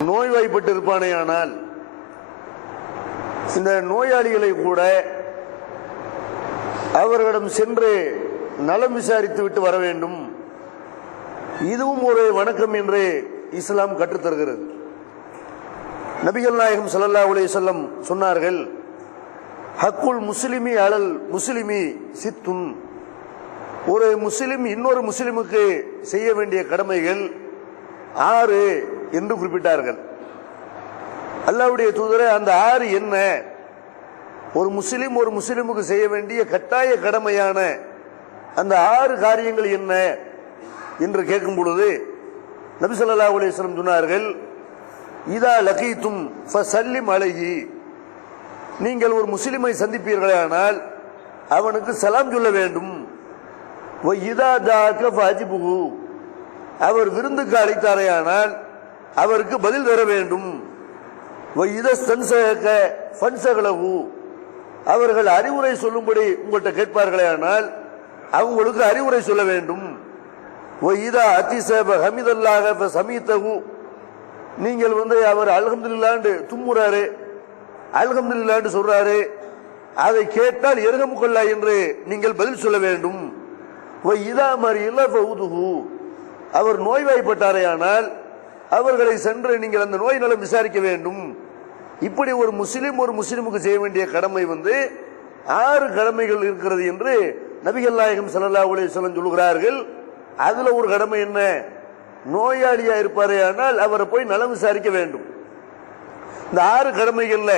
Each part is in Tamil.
நோய்வாய்ப்பட்டு இருப்பானே ஆனால் இந்த நோயாளிகளை கூட அவர்களிடம் சென்று நலம் விசாரித்து விட்டு வர வேண்டும். இதுவும் ஒரு வணக்கம் என்று இஸ்லாம் கற்றுத்தருகிறது. நபிகள் நாயகம் ஸல்லல்லாஹு அலைஹி வஸல்லம் சொன்னார்கள், ஹக்குல் முஸ்லிமி அலல் முஸ்லிமி சித்துன். ஒரு முஸ்லிம் இன்னொரு முஸ்லிமுக்கு செய்ய வேண்டிய கடமைகள் 6 என்று குறிப்பிட்டார்கள். அல்லாஹ்வுடைய தூதரே, அந்த 6 என்ன? ஒரு முஸ்லிம் ஒரு முஸ்லிமுக்கு செய்ய வேண்டிய கட்டாய கடமையான அந்த 6 காரியங்கள் என்ன என்று கேட்கும் பொழுது நபி ஸல்லல்லாஹு அலைஹி வஸல்லம் சொன்னார்கள், இதா லகீதும் ஃபஸல்லிம் அலைஹி. நீங்கள் ஒரு முஸ்லிமை சந்திப்பீர்களானால் அவனுக்கு சலாம் சொல்ல வேண்டும். வ இதா தாக்க ஃபஅஜிபுஹு. அவர் விருந்துக்கு அழைத்தாரையானால் அவருக்கு பதில் தர வேண்டும். வ இதா ஸ்தன்ஸக ஃபன்ஸகலஹு. அவர்கள் அறிவுரை சொல்லும்படி உங்கள்கிட்ட கேட்பார்களேயானால் அவங்களுக்கு அறிவுரை சொல்ல வேண்டும். வ இதா அத்திஸப ஹமிதல்லாஹ ஃபஸமீதஹு. நீங்கள் அவர் அல்ஹம்துலில்லாஹ்னு தும்முறாரு, அல்ஹம்துலில்லாஹ்னு சொல்றாரு, அதை கேட்டால் எர்ஹமுக்கல்லா என்று நீங்கள் பதில் சொல்ல வேண்டும். வ இதா மரில ஃபவுதுஹு. அவர் நோய்வாய்ப்பட்டாரையானால் அவர்களை சென்று நீங்கள் அந்த நோய் நலம் விசாரிக்க வேண்டும். இப்படி ஒரு முஸ்லிம் ஒரு முஸ்லிமுக்கு செய்ய வேண்டிய கடமை 6 கடமைகள் இருக்கிறது என்று நபிகள் நாயகம் ஸல்லல்லாஹு அலைஹி வஸல்லம் சொல்கிறார்கள். அதுல ஒரு கடமை என்ன? நோயாளியா இருப்பாரே ஆனால் அவரை போய் நலம் விசாரிக்க வேண்டும். இந்த 6 கடமைகள்ல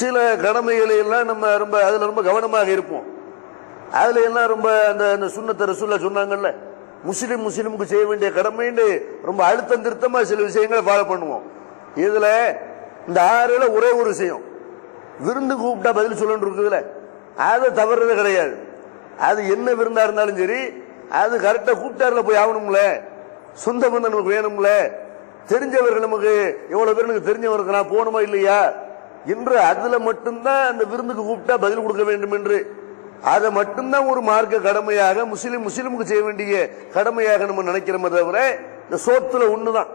சில கடமைகளை எல்லாம் நம்ம அதுல ரொம்ப கவனமாக இருப்போம். அதுல எல்லாம் ரொம்ப அந்த சுன்னத்தை ரசூலுல்லாஹ் சொன்னாங்கல்ல, முஸ்லிமுக்கு செய்ய வேண்டிய கடமைன்னு ரொம்ப அழுத்தம் திருத்தமா சில விஷயங்களை ஃபாலோ பண்ணுவோம். இதுல இந்த 6ல ஒரே ஒரு விஷயம், விருந்து கூப்பிட்டா பதில் சொல்லணும் இருக்குதுல, அதை தவறுறது கிடையாது. அது என்ன விருந்தா இருந்தாலும் சரி, அது கரெக்டா கூப்பிட்டாருல போய் ஆகணும்ல, சொந்த பந்தம் நமக்கு வேணும்ல, தெரிஞ்சவர்கள் நமக்கு எவ்வளவு பேர் எனக்கு தெரிஞ்சவருக்கு நான் போகணுமா இல்லையா என்று அதுல மட்டும்தான் அந்த விருந்துக்கு கூப்பிட்டா பதில் கொடுக்க வேண்டும் என்று, அதை மட்டும்தான் ஒரு மார்க்க கடமையாக முஸ்லிமுக்கு செய்ய வேண்டிய கடமையாக நம்ம நினைக்கிறோமே தவிர இந்த சோத்துல ஒண்ணுதான்.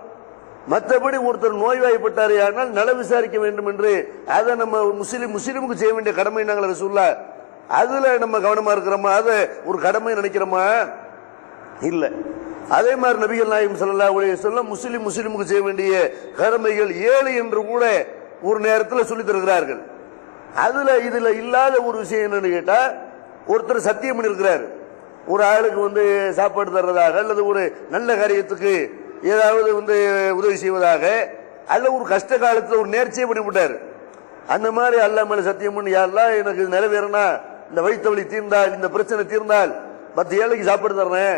மற்றபடி ஒருத்தர் நோய்வாய்ப்பட்டாரே ஆனால் நல விசாரிக்க வேண்டும் என்று அதை நம்ம முஸ்லிமுக்கு செய்ய வேண்டிய கடமை நாங்கள் ரசூலுல்லாஹ் அதுல நம்ம கவனமா இருக்கிறோமா? அதை ஒரு கடமை நினைக்கிறோமா? இல்ல. அதே மாதிரி நபிகள் நாயகம் ஸல்லல்லாஹு அலைஹி வஸல்லம் முஸ்லிமுக்கு செய்ய வேண்டிய கடமைகள் 7 என்று கூட ஒரு நேரத்தில் சொல்லி தருகிறார்கள். இதுல இல்லாத ஒரு விஷயம் என்னன்னு கேட்டா, ஒருத்தர் சத்தியம் பண்ணிருக்கிறார், ஒரு ஆளுக்கு சாப்பாடு தர்றதாக அல்லது ஒரு நல்ல காரியத்துக்கு ஏதாவது உதவி செய்வதாக, அல்ல ஒரு கஷ்ட காலத்தில் ஒரு நேர்ச்சியை பண்ணிவிட்டார். அந்த மாதிரி அல்லாஹ் மேல சத்தியம் பண்ணி, யா அல்லாஹ் எனக்கு நிறைவேறனா, இந்த வயிற்று வலி தீர்ந்தால், இந்த பிரச்சனை தீர்ந்தால் 10 ஏழைக்கு சாப்பாடு தர்றேன்,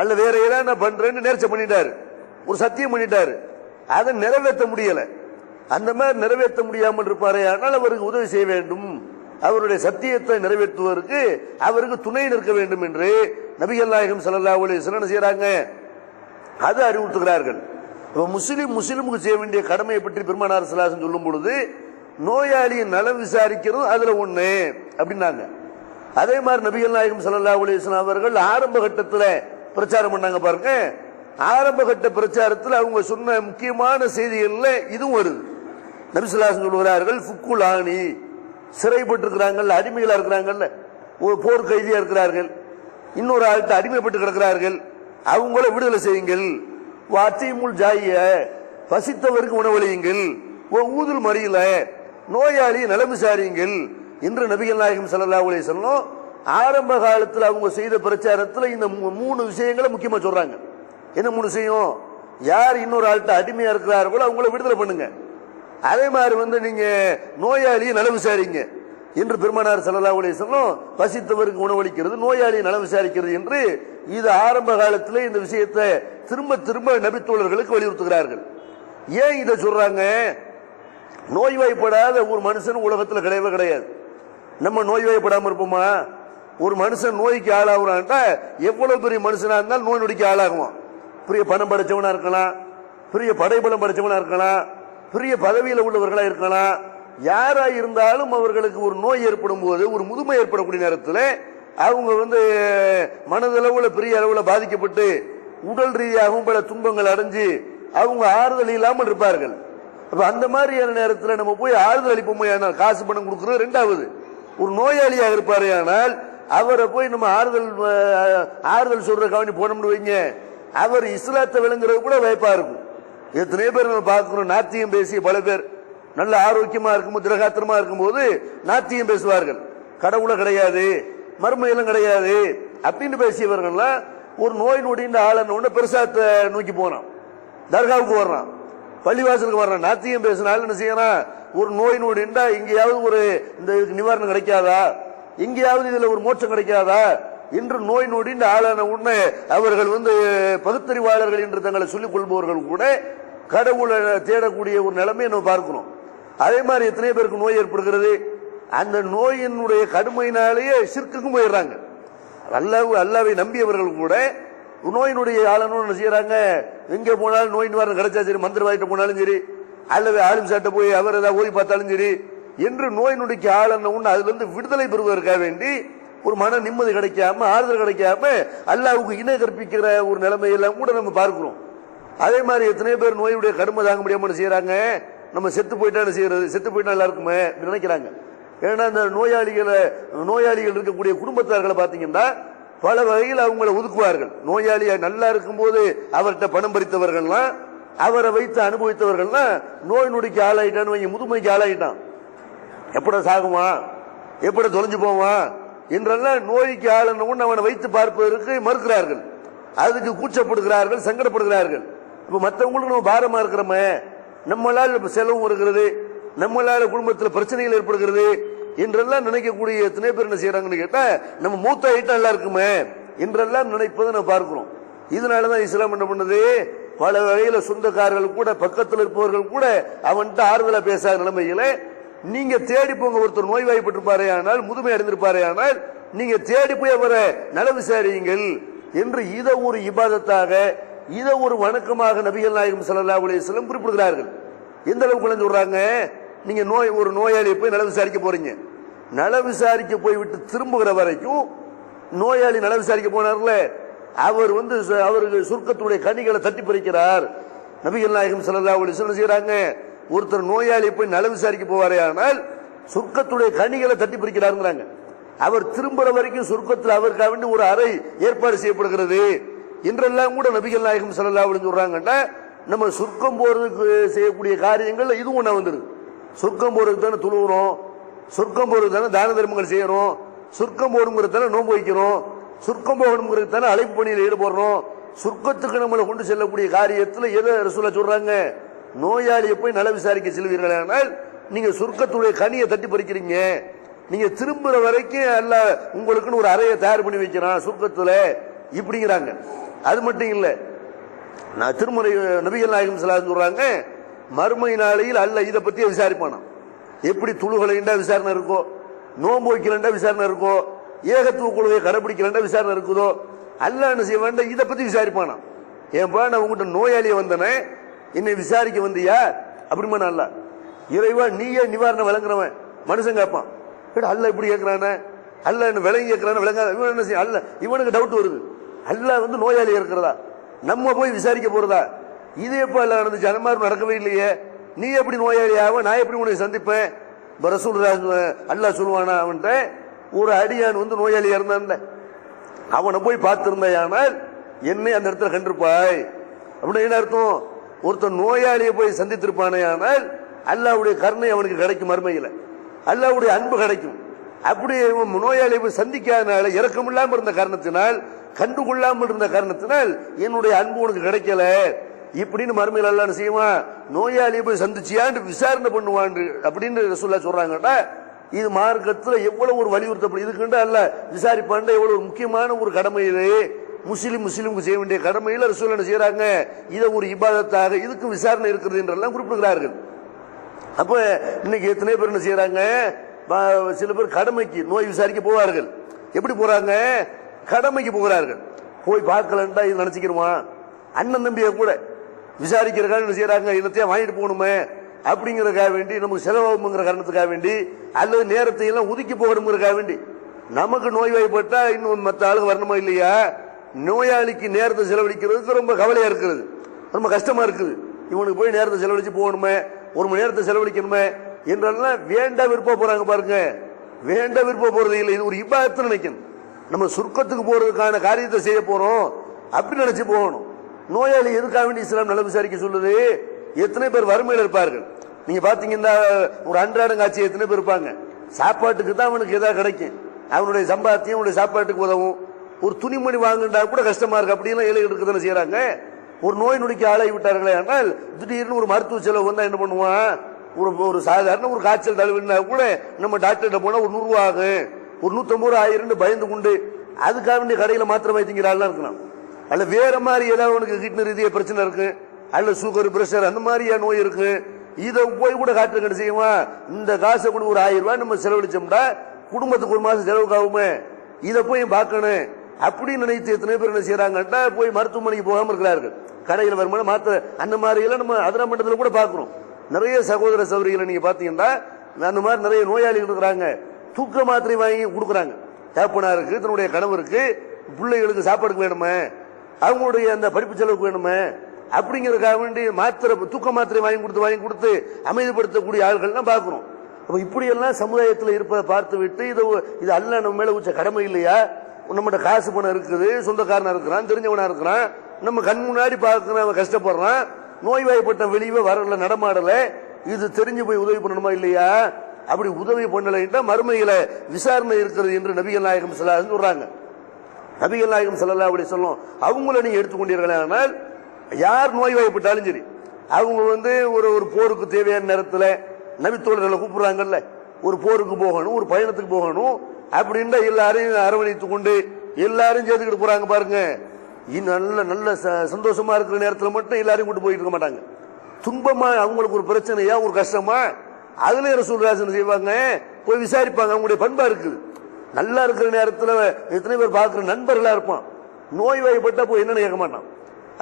அல்ல வேற ஏதாவது நான் பண்றேன்னு நேர்ச்சி பண்ணிட்டாரு, ஒரு சத்தியம் பண்ணிட்டாரு. அதை நிறைவேற்ற முடியல. அந்த மாதிரி நிறைவேற்ற முடியாமல் இருப்பாரே ஆனால் அவருக்கு உதவி செய்ய வேண்டும், அவருடைய சத்தியத்தை நிறைவேற்றுவதற்கு அவருக்கு துணை நிற்க வேண்டும் என்று நபிகள் நாயகம் ஸல்லல்லாஹு அலைஹி வஸல்லம் செய்யறாங்க, அதை அறிவுறுத்துகிறார்கள். முஸ்லிமுக்கு செய்ய வேண்டிய கடமையை பற்றி பெருமானார் ஸல்லல்லாஹு அலைஹி வஸல்லம் சொல்லும் பொழுது நோயாளியின் நலம் விசாரிக்கிறது அதுல ஒண்ணு அப்படின்னாங்க. அதே மாதிரி நபிகள் நாயகம் ஸல்லல்லாஹு அலைஹி வஸல்லம் அவர்கள் ஆரம்ப கட்டத்தில் பிரச்சாரம் பண்ணாங்க பாருங்க. ஆரம்ப கட்ட பிரச்சாரத்தில் அவங்க சொன்ன முக்கியமான செய்திகள்ல இதுவும் வருது. நபி ஸல்லல்லாஹு அலைஹி வஸல்லம் சொல்கிறார்கள், ஃபுக்குல் ஆனி, சிறைப்பட்டிருக்கிறாங்கல்ல, அடிமைகளா இருக்கிறாங்கல்ல, ஒரு போர் கைதியா இருக்கிறார்கள், இன்னொரு ஆள்கிட்ட அடிமைப்பட்டு கிடக்கிறார்கள், அவங்கள விடுதலை செய்யுங்கள். வாத்திமுல் ஜாயிய, பசித்தவருக்கு உணவளியுங்கள். ஊதுல் மறியல, நோயாளி நலம் விசாரியுங்கள் என்று நபிகள் நாயகம் ஸல்லல்லாஹு அலைஹி வஸல்லம் ஆரம்ப காலத்தில் அவங்க செய்த பிரச்சாரத்தில் இந்த 3 விஷயங்களை முக்கியமா சொல்றாங்க. என்ன 3 விஷயம்? யார் இன்னொரு ஆள்கிட்ட அடிமையா இருக்கிறார்களோ அவங்கள விடுதலை பண்ணுங்க, அதே மாதிரி நீங்க நோயாளியை நலம் விசாரிங்க என்று பெருமானார் ஸல்லல்லாஹு அலைஹி வஸல்லம் பசித்தவருக்கு உணவளிக்கிறது, நோயாளியை நலம் விசாரிக்கிறது என்று இது ஆரம்ப காலத்தில் இந்த விஷயத்தை திரும்ப திரும்ப நபித்தோழர்களுக்கு வலியுறுத்துகிறார்கள். ஏன் இதை சொல்றாங்க? நோய்வாய்ப்படாத ஒரு மனுஷன் உலகத்தில் கிடையவே கிடையாது. நம்ம நோய்வாய்ப்படாம இருப்போமா? ஒரு மனுஷன் நோய்க்கு ஆளாகிறான்டா எவ்வளவு பெரிய மனுஷனா இருந்தாலும் நோய் நொடிக்கு ஆளாகுவான். பெரிய பணம் படைச்சவனா இருக்கலாம், பெரிய படைபலம் படைச்சவனா இருக்கலாம், பெரிய பதவியில் உள்ளவர்களா இருக்கலாம், யாரா இருந்தாலும் அவர்களுக்கு ஒரு நோய் ஏற்படும் போது, ஒரு முதுமை ஏற்படக்கூடிய நேரத்தில் அவங்க மனதளவுல பெரிய அளவுல பாதிக்கப்பட்டு உடல் ரீதியாகவும் பல துன்பங்கள் அடைஞ்சு அவங்க ஆறுதல் இல்லாமல் இருப்பார்கள். அப்ப அந்த மாதிரியான நேரத்தில் நம்ம போய் ஆறுதல் அளிப்போமையானால், காசு பணம் கொடுக்கிறது ரெண்டாவது. ஒரு நோயாளியாக இருப்பாரு ஆனால் அவரை போய் நம்ம ஆறுதல் சொல்ற கவனி போனோம்னு வைங்க, அவர் இஸ்லாத்தை விளங்குறது கூட வாய்ப்பா இருக்கும். எத்தனையோ பேர் நம்ம பார்க்கிறோம், நாத்தியம் பேசிய பல பேர் நல்ல ஆரோக்கியமா இருக்கும்போது, திரகாத்திரமா இருக்கும்போது நாத்தியம் பேசுவார்கள். கடவுளை கிடையாது, மர்மையெல்லாம் கிடையாது அப்படின்னு பேசியவர்கள்லாம் ஒரு நோய் நொடிந்த ஆளன்னு பெருசாத்தை நோக்கி போனான், தர்காவுக்கு வர்றான், பள்ளிவாசலுக்கு வர்றான். நாத்தியம் பேசினாலும் என்ன செய்யறான், ஒரு நோய் நொடிண்டா இங்கேயாவது ஒரு இந்த நிவாரணம் கிடைக்காதா, எங்கேயாவது இதுல ஒரு மோட்சம் கிடைக்காதா என்று நோய் நொடிந்த ஆளான உடனே அவர்கள் பகுத்தறிவாளர்கள் என்று தங்களை சொல்லிக் கொள்பவர்கள் கூட கடவுளை தேடக்கூடிய ஒரு நிலைமையை நம்ம பார்க்கிறோம். அதே மாதிரி எத்தனை பேருக்கு நோய் ஏற்படுகிறது, அந்த நோயினுடைய கடுமையினாலேயே ஷிர்க்குக்கும் போயிடுறாங்க. அல்லாவை நம்பியவர்கள் கூட நோயினுடைய ஆளணும் செய்யறாங்க, எங்க போனாலும் நோய் நிவாரணம் கிடைச்சா சரி, மந்திரவாதிட்ட போனாலும் சரி, அல்லது ஆளும் சாட்ட போய் அவர் ஏதாவது ஓடி பார்த்தாலும் சரி என்று நோய் நொடிக்கு ஆளன உண்டு அதுல இருந்து விடுதலை பெறுவதற்காக வேண்டி ஒரு மன நிம்மதி கிடைக்காம, ஆறுதல் கிடைக்காம அல்லாவுக்கு இணை கற்பிக்கிற ஒரு நிலைமையெல்லாம் கூட நம்ம பார்க்கிறோம். அதே மாதிரி எத்தனை பேர் நோயுடைய கடுமை தாங்க முடியாம செய்யறாங்க, நம்ம செத்து போயிட்டான்னு செய்யறது, செத்து போயிட்டா நல்லா இருக்குமே நினைக்கிறாங்க. ஏன்னா அந்த நோயாளிகள் இருக்கக்கூடிய குடும்பத்தார்களை பார்த்தீங்கன்னா பல வகையில் அவங்களை ஒதுக்குவார்கள். நோயாளியா நல்லா இருக்கும் போது அவர்கிட்ட பணம் பறித்தவர்கள்லாம், அவரை வைத்து அனுபவித்தவர்கள்லாம் நோய் நொடிக்கு ஆளாயிட்டான்னு, முதுமைக்கு ஆளாயிட்டான், எப்பட சாகுவான், எப்படி தொலைஞ்சு போவான் என்றெல்லாம் நோய்க்கு ஆளன்னு அவனை வைத்து பார்ப்பதற்கு மறுக்கிறார்கள், அதுக்கு கூச்சப்படுகிறார்கள், சங்கடப்படுகிறார்கள். இப்ப மற்றவங்களுக்கு நம்ம பாரமா இருக்கிறோமே, நம்மளால் செலவும் இருக்கிறது, நம்மளால குடும்பத்தில் பிரச்சனைகள் ஏற்படுகிறது என்றெல்லாம் நினைக்கக்கூடிய எத்தனை பேர் என்ன செய்யறாங்கன்னு கேட்டா, நம்ம மூத்த ஐட்டம் எல்லாம் இருக்குமே என்றெல்லாம் நினைப்பதை நம்ம பார்க்கிறோம். இதனாலதான் இஸ்லாம் என்ன பண்ணுது, பல வகையில சொந்தக்காரர்கள் கூட பக்கத்தில் இருப்பவர்கள் கூட அவன்கிட்ட ஆறுதலா பேசாத நிலைமையில நீங்க தேடி போங்க. ஒருத்தர் நோய்வாய்ப்பட்டிருப்பாரே ஆனால், முதுமை அடைந்திருப்பாரே ஆனால் நீங்க தேடி போய் அவரை நல விசாரியுங்கள் என்று இதை ஒரு இபாதத்தாக, இதை ஒரு வணக்கமாக நபிகள் நாயகம் ஸல்லல்லாஹு அலைஹி வஸல்லம் குறிப்பிடுகிறார்கள். எந்த அளவுக்கு சொல்றாங்க, நீங்க ஒரு நோயாளியை போய் நல விசாரிக்க போறீங்க, நல விசாரிக்க போய்விட்டு திரும்புகிற வரைக்கும் நோயாளி நல விசாரிக்க போனார்ல, அவர் அவருக்கு சுருக்கத்துடைய கனிகளை தட்டி பறிக்கிறார். நபிகள் நாயகம் ஸல்லல்லாஹு அலைஹி வஸல்லம் செய்யறாங்க, ஒருத்தர் நோயாளி போய் நல விசாரிக்க போவாரே ஆனால் சுருக்கத்துடைய கனிகளை தட்டி பறிக்கிறாருங்கிறாங்க. அவர் திரும்புற வரைக்கும் சுருக்கத்தில் அவருக்காக வேண்டி ஒரு அறை ஏற்பாடு செய்யப்படுகிறது என்றெல்லாம் கூட நபிகள் நாயகம் ஸல்லல்லாஹு அலைஹி வஸல்லம் சொல்றாங்கன்னா, நம்ம சுருக்கம் போறதுக்கு செய்யக்கூடிய காரியங்கள் இதுவும் ஒண்ணா வந்துருது. சுருக்கம் போறதுக்கு தானே துழுவுறோம், சுருக்கம் போறதுக்கு தானே தான தர்மங்கள் செய்யறோம், சுருக்கம் போடுங்கிறது தானே நோன்பு வைக்கிறோம், சுருக்கம் போகணுங்கிறது தானே அழைப்பு பணியில் ஈடுபடுறோம். சுருக்கத்துக்கு நம்மளை கொண்டு செல்லக்கூடிய காரியத்தில் எதை ரசூலா சொல்றாங்க, நோயாளியை போய் நல விசாரிக்க செல்வீர்கள் ஆனால் நீங்க சுருக்கத்துடைய கனியை தட்டி பறிக்கிறீங்க, நீங்க திரும்புற வரைக்கும் அல்ல உங்களுக்குன்னு ஒரு அறையை தயார் பண்ணி வைக்கிறான் சுருக்கத்துல இப்படிங்கிறாங்க. அது மட்டும் இல்ல, நான் திருமுறை நபிகள் நாயகம் ஸல்லல்லாஹு அலைஹி சொல்றாங்க, மறுமை நாளையில் அல்ல இதை பத்தி விசாரிப்பானா. எப்படி துளுகளைண்டா விசாரணை இருக்கோ, நோன்பு வைக்கலண்டா விசாரணை இருக்கோ, ஏகத்துவ கொள்கையை கடைபிடிக்கலண்டா விசாரணை இருக்குதோ, அல்ல என்ன செய்ய வேண்டாம் இதை பத்தி விசாரிப்பானா. ஏன்பா நான் உங்ககிட்ட நோயாளியை வந்தனே, என்னை விசாரிக்க வந்தியா அப்படிமா? அல்ல இறைவா நீயே நிவாரணம் வழங்குறவன் மனுஷன் கேட்பான், அல்ல இப்படி கேட்கிறானே, அல்ல என்ன விலங்கி கேட்கிறான விளங்காத, இவன் என்ன செய்ய, அல்ல இவனுக்கு டவுட் வருது, அல்ல நோயாளி இருக்கிறதா, நம்ம போய் விசாரிக்க போறதா, இது எப்ப அல்ல நடந்துச்சு, அந்த மாதிரி நடக்கவே இல்லையே, நீ எப்படி நோயாளியாவ, நான் எப்படி உன்னை சந்திப்பேன்? அல்லாஹ் சொல்லுவானா அவன்கிட்ட, ஒரு அடியான் நோயாளியா இருந்தான்ல, அவனை போய் பார்த்திருந்தான் என்னை அந்த இடத்துல கண்டிருப்பாய் அப்படின்னு என்ன அர்த்தம்? ஒருத்தன் நோயாளியை போய் சந்தித்திருப்பானே ஆனால் அல்லாஹ்வுடைய கருணை அவனுக்கு கிடைக்கும், மறுமையில அல்லாஹ்வுடைய அன்பு கிடைக்கும். அப்படி நோயாளியை போய் சந்திக்காதனால, இறக்கமில்லாமல் இருந்த காரணத்தினால், கண்டுகொள்ளாமல் இருந்த காரணத்தினால் என்னுடைய அன்பு உனக்கு கிடைக்கல இப்படின்னு மறுமையில் அல்லாஹ் செய்வான், நோயாளியை போய் சந்திச்சியான்னு விசாரணை பண்ணுவான் அப்படின்னு ரசூலுல்லாஹ் சொல்றாங்கடா. இது மார்க்கத்தில் எவ்வளவு ஒரு வலியுறுத்தப்படும், இதுக்குண்டு அல்ல விசாரிப்பாண்ட எவ்வளவு ஒரு முக்கியமான ஒரு கடமை இது, முஸ்லிமுக்கு செய்ய வேண்டிய கடமையில ரசூல் என்ன செய்யறாங்க, இதை ஒரு இபாதத்தாக இதுக்கு விசாரணை இருக்கிறது என்றெல்லாம் குறிப்பிடுகிறார்கள். அப்ப இன்னைக்கு எத்தனை பேர் என்ன செய்யறாங்க, சில பேர் கடமைக்கு நோய் விசாரிக்க போவார்கள். எப்படி போறாங்க, கடமைக்கு போகிறார்கள், போய் பார்க்கலன்டா இது நினைச்சுக்கிறோமா, அண்ணன் தம்பியை கூட விசாரிக்கிறதுக்காக என்ன செய்யறாங்க, என்னத்தையும் வாங்கிட்டு போகணுமே அப்படிங்கறதுக்காக வேண்டி, நமக்கு செலவாகுங்கிற காரணத்துக்காக வேண்டி, அல்லது நேரத்தை எல்லாம் ஒதுக்கி போகணுங்கிறதுக்காக வேண்டி, நமக்கு நோய் வாய்ப்பட்டா இன்னும் மற்ற ஆளுங்க வரணுமா இல்லையா, நோயாளிக்கு நேரத்தை செலவழிக்கிறதுக்கு ரொம்ப கவலையா இருக்கிறது. ரொம்ப கஷ்டமா இருக்குது. இவனுக்கு போய் நேரத்தை செலவழிச்சு போகணுமே, 1 மணி நேரத்தை செலவழிக்கணுமே என்றெல்லாம் வேண்டா விருப்ப போறாங்க பாருங்க. வேண்டா விருப்ப போறது இல்லை, இது ஒரு இபாதத்து நினைக்கணும். நம்ம சுருக்கத்துக்கு போறதுக்கான காரியத்தை செய்ய போறோம் அப்படி நினைச்சு போகணும். நோயாளி எதுக்காக வேண்டி இஸ்லாம் நல விசாரிக்க சொல்லுது? எத்தனை பேர் வறுமையில் இருப்பார்கள். நீங்க பாத்தீங்கன்னா ஒரு அன்றாடம் காட்சி எத்தனை பேர் இருப்பாங்க. சாப்பாட்டுக்கு தான் அவனுக்கு ஏதாவது கிடைக்கும், அவனுடைய சம்பாத்தியம் அவனுடைய சாப்பாட்டுக்கு உதவும். ஒரு துணிமணி வாங்குண்டா கூட கஷ்டமா இருக்கு, அப்படிலாம் ஏழை எடுக்கிறதுல செய்யறாங்க. ஒரு நோய் நொடிக்கு ஆளாகி விட்டார்களே, ஆனால் திடீர்னு ஒரு மருத்துவ செலவு வந்தா என்ன பண்ணுவான்? ஒரு சாதாரண ஒரு காய்ச்சல் தழுவினா கூட நம்ம டாக்டர்கிட்ட போனா ஒரு 100 ரூபா ஆகும், ஒரு 150 ரூபா ஆயிரம் பயந்து கொண்டு அதுக்காக வேண்டிய கடையில மாத்திரை வைத்திங்கிறாள் இருக்கலாம். அல்ல வேற மாதிரி ஏதாவது உனக்கு கிட்னி ரீதிய பிரச்சனை இருக்கு, அல்ல சுகர் பிரஷர் அந்த மாதிரியா நோய் இருக்கு, இதை போய் கூட டாக்டர் கிட்ட செய்வான். இந்த காசை கூட ஒரு 1000 ரூபாய் நம்ம செலவழிச்சோம்னா குடும்பத்துக்கு ஒரு மாசம் செலவுக்கு ஆகுமே, இதை போய் பார்க்கணும் அப்படின்னு நினைத்து எத்தனை பேர் என்ன செய்யறாங்கன்னா போய் மருத்துவமனைக்கு போகாம இருக்கிறார்கள். கடையில் வருமான மாத்திரை அந்த மாதிரி எல்லாம் நம்ம அதிர மண்டலத்தில் கூட பார்க்கிறோம். நிறைய சகோதர சகோதரிகளை நீங்க பாத்தீங்கன்னா அந்த மாதிரி நிறைய நோயாளிகள் இருக்கிறாங்க. தூக்க மாத்திரை வாங்கி கொடுக்குறாங்க. தகப்பனாருக்கு, தன்னுடைய கணவருக்கு, பிள்ளைகளுக்கு சாப்பாடுக்கு வேணுமே, அவங்களுடைய அந்த படிப்பு செலவுக்கு வேணுமே அப்படிங்கிறதுக்காக வேண்டி மாத்திரை தூக்க மாத்திரை வாங்கி கொடுத்து அமைதிப்படுத்தக்கூடிய ஆள்கள்லாம் பார்க்கிறோம். அப்ப இப்படியெல்லாம் சமுதாயத்தில் இருப்பதை பார்த்து விட்டு இது அல்ல நம்ம மேல உச்ச கடமை இல்லையா? நம்மகிட்ட காசு பணம் இருக்குது, சொந்தக்காரனா இருக்கிறான், தெரிஞ்சவனா இருக்கிறான், நம்ம கண் முன்னாடி பார்க்க கஷ்டப்படுறான், நோய்வாய்ப்பட்ட வெளியே வரல நடமாடல, இது தெரிஞ்சு போய் உதவி பண்ணணுமா இல்லையா? அப்படி உதவி பண்ணலைன்னா மறுமையில விசாரணை இருக்கிறது என்று நபிகள் நாயகம் ஸல்லல்லாஹு அலைஹி சொல்றாங்க. நபிகள் நாயகம் ஸல்லல்லாஹு அலைஹி வஸல்லம் அவங்கள நீங்க எடுத்துக்கொண்டீர்களே, ஆனால் யார் நோய்வாய்ப்பட்டாலும் சரி அவங்க ஒரு போருக்கு தேவையான நேரத்தில் நபித்தோழர்களை கூப்பிடுறாங்கல்ல, ஒரு போருக்கு போகணும், ஒரு பயணத்துக்கு போகணும் அப்படின்னா எல்லாரையும் அரவணைத்துக் கொண்டு எல்லாரும் சேர்த்துக்கிட்டு போறாங்க பாருங்க. நல்ல நல்ல சந்தோஷமா இருக்கிற நேரத்தில் மட்டும் எல்லாரையும் கூட்டு போயிட்டு இருக்க மாட்டாங்க. துன்பமா அவங்களுக்கு ஒரு பிரச்சனையா ஒரு கஷ்டமா அதுல ரசூலுல்லாஹி செய்வாங்க, போய் விசாரிப்பாங்க. அவங்களுடைய பண்பா இருக்குது. நல்லா இருக்கிற நேரத்தில் எத்தனை பேர் பார்க்கிற நண்பர்களா இருப்பான், நோய்வாய்ப்பட்டா போய் என்னன்னு கேட்க மாட்டான்.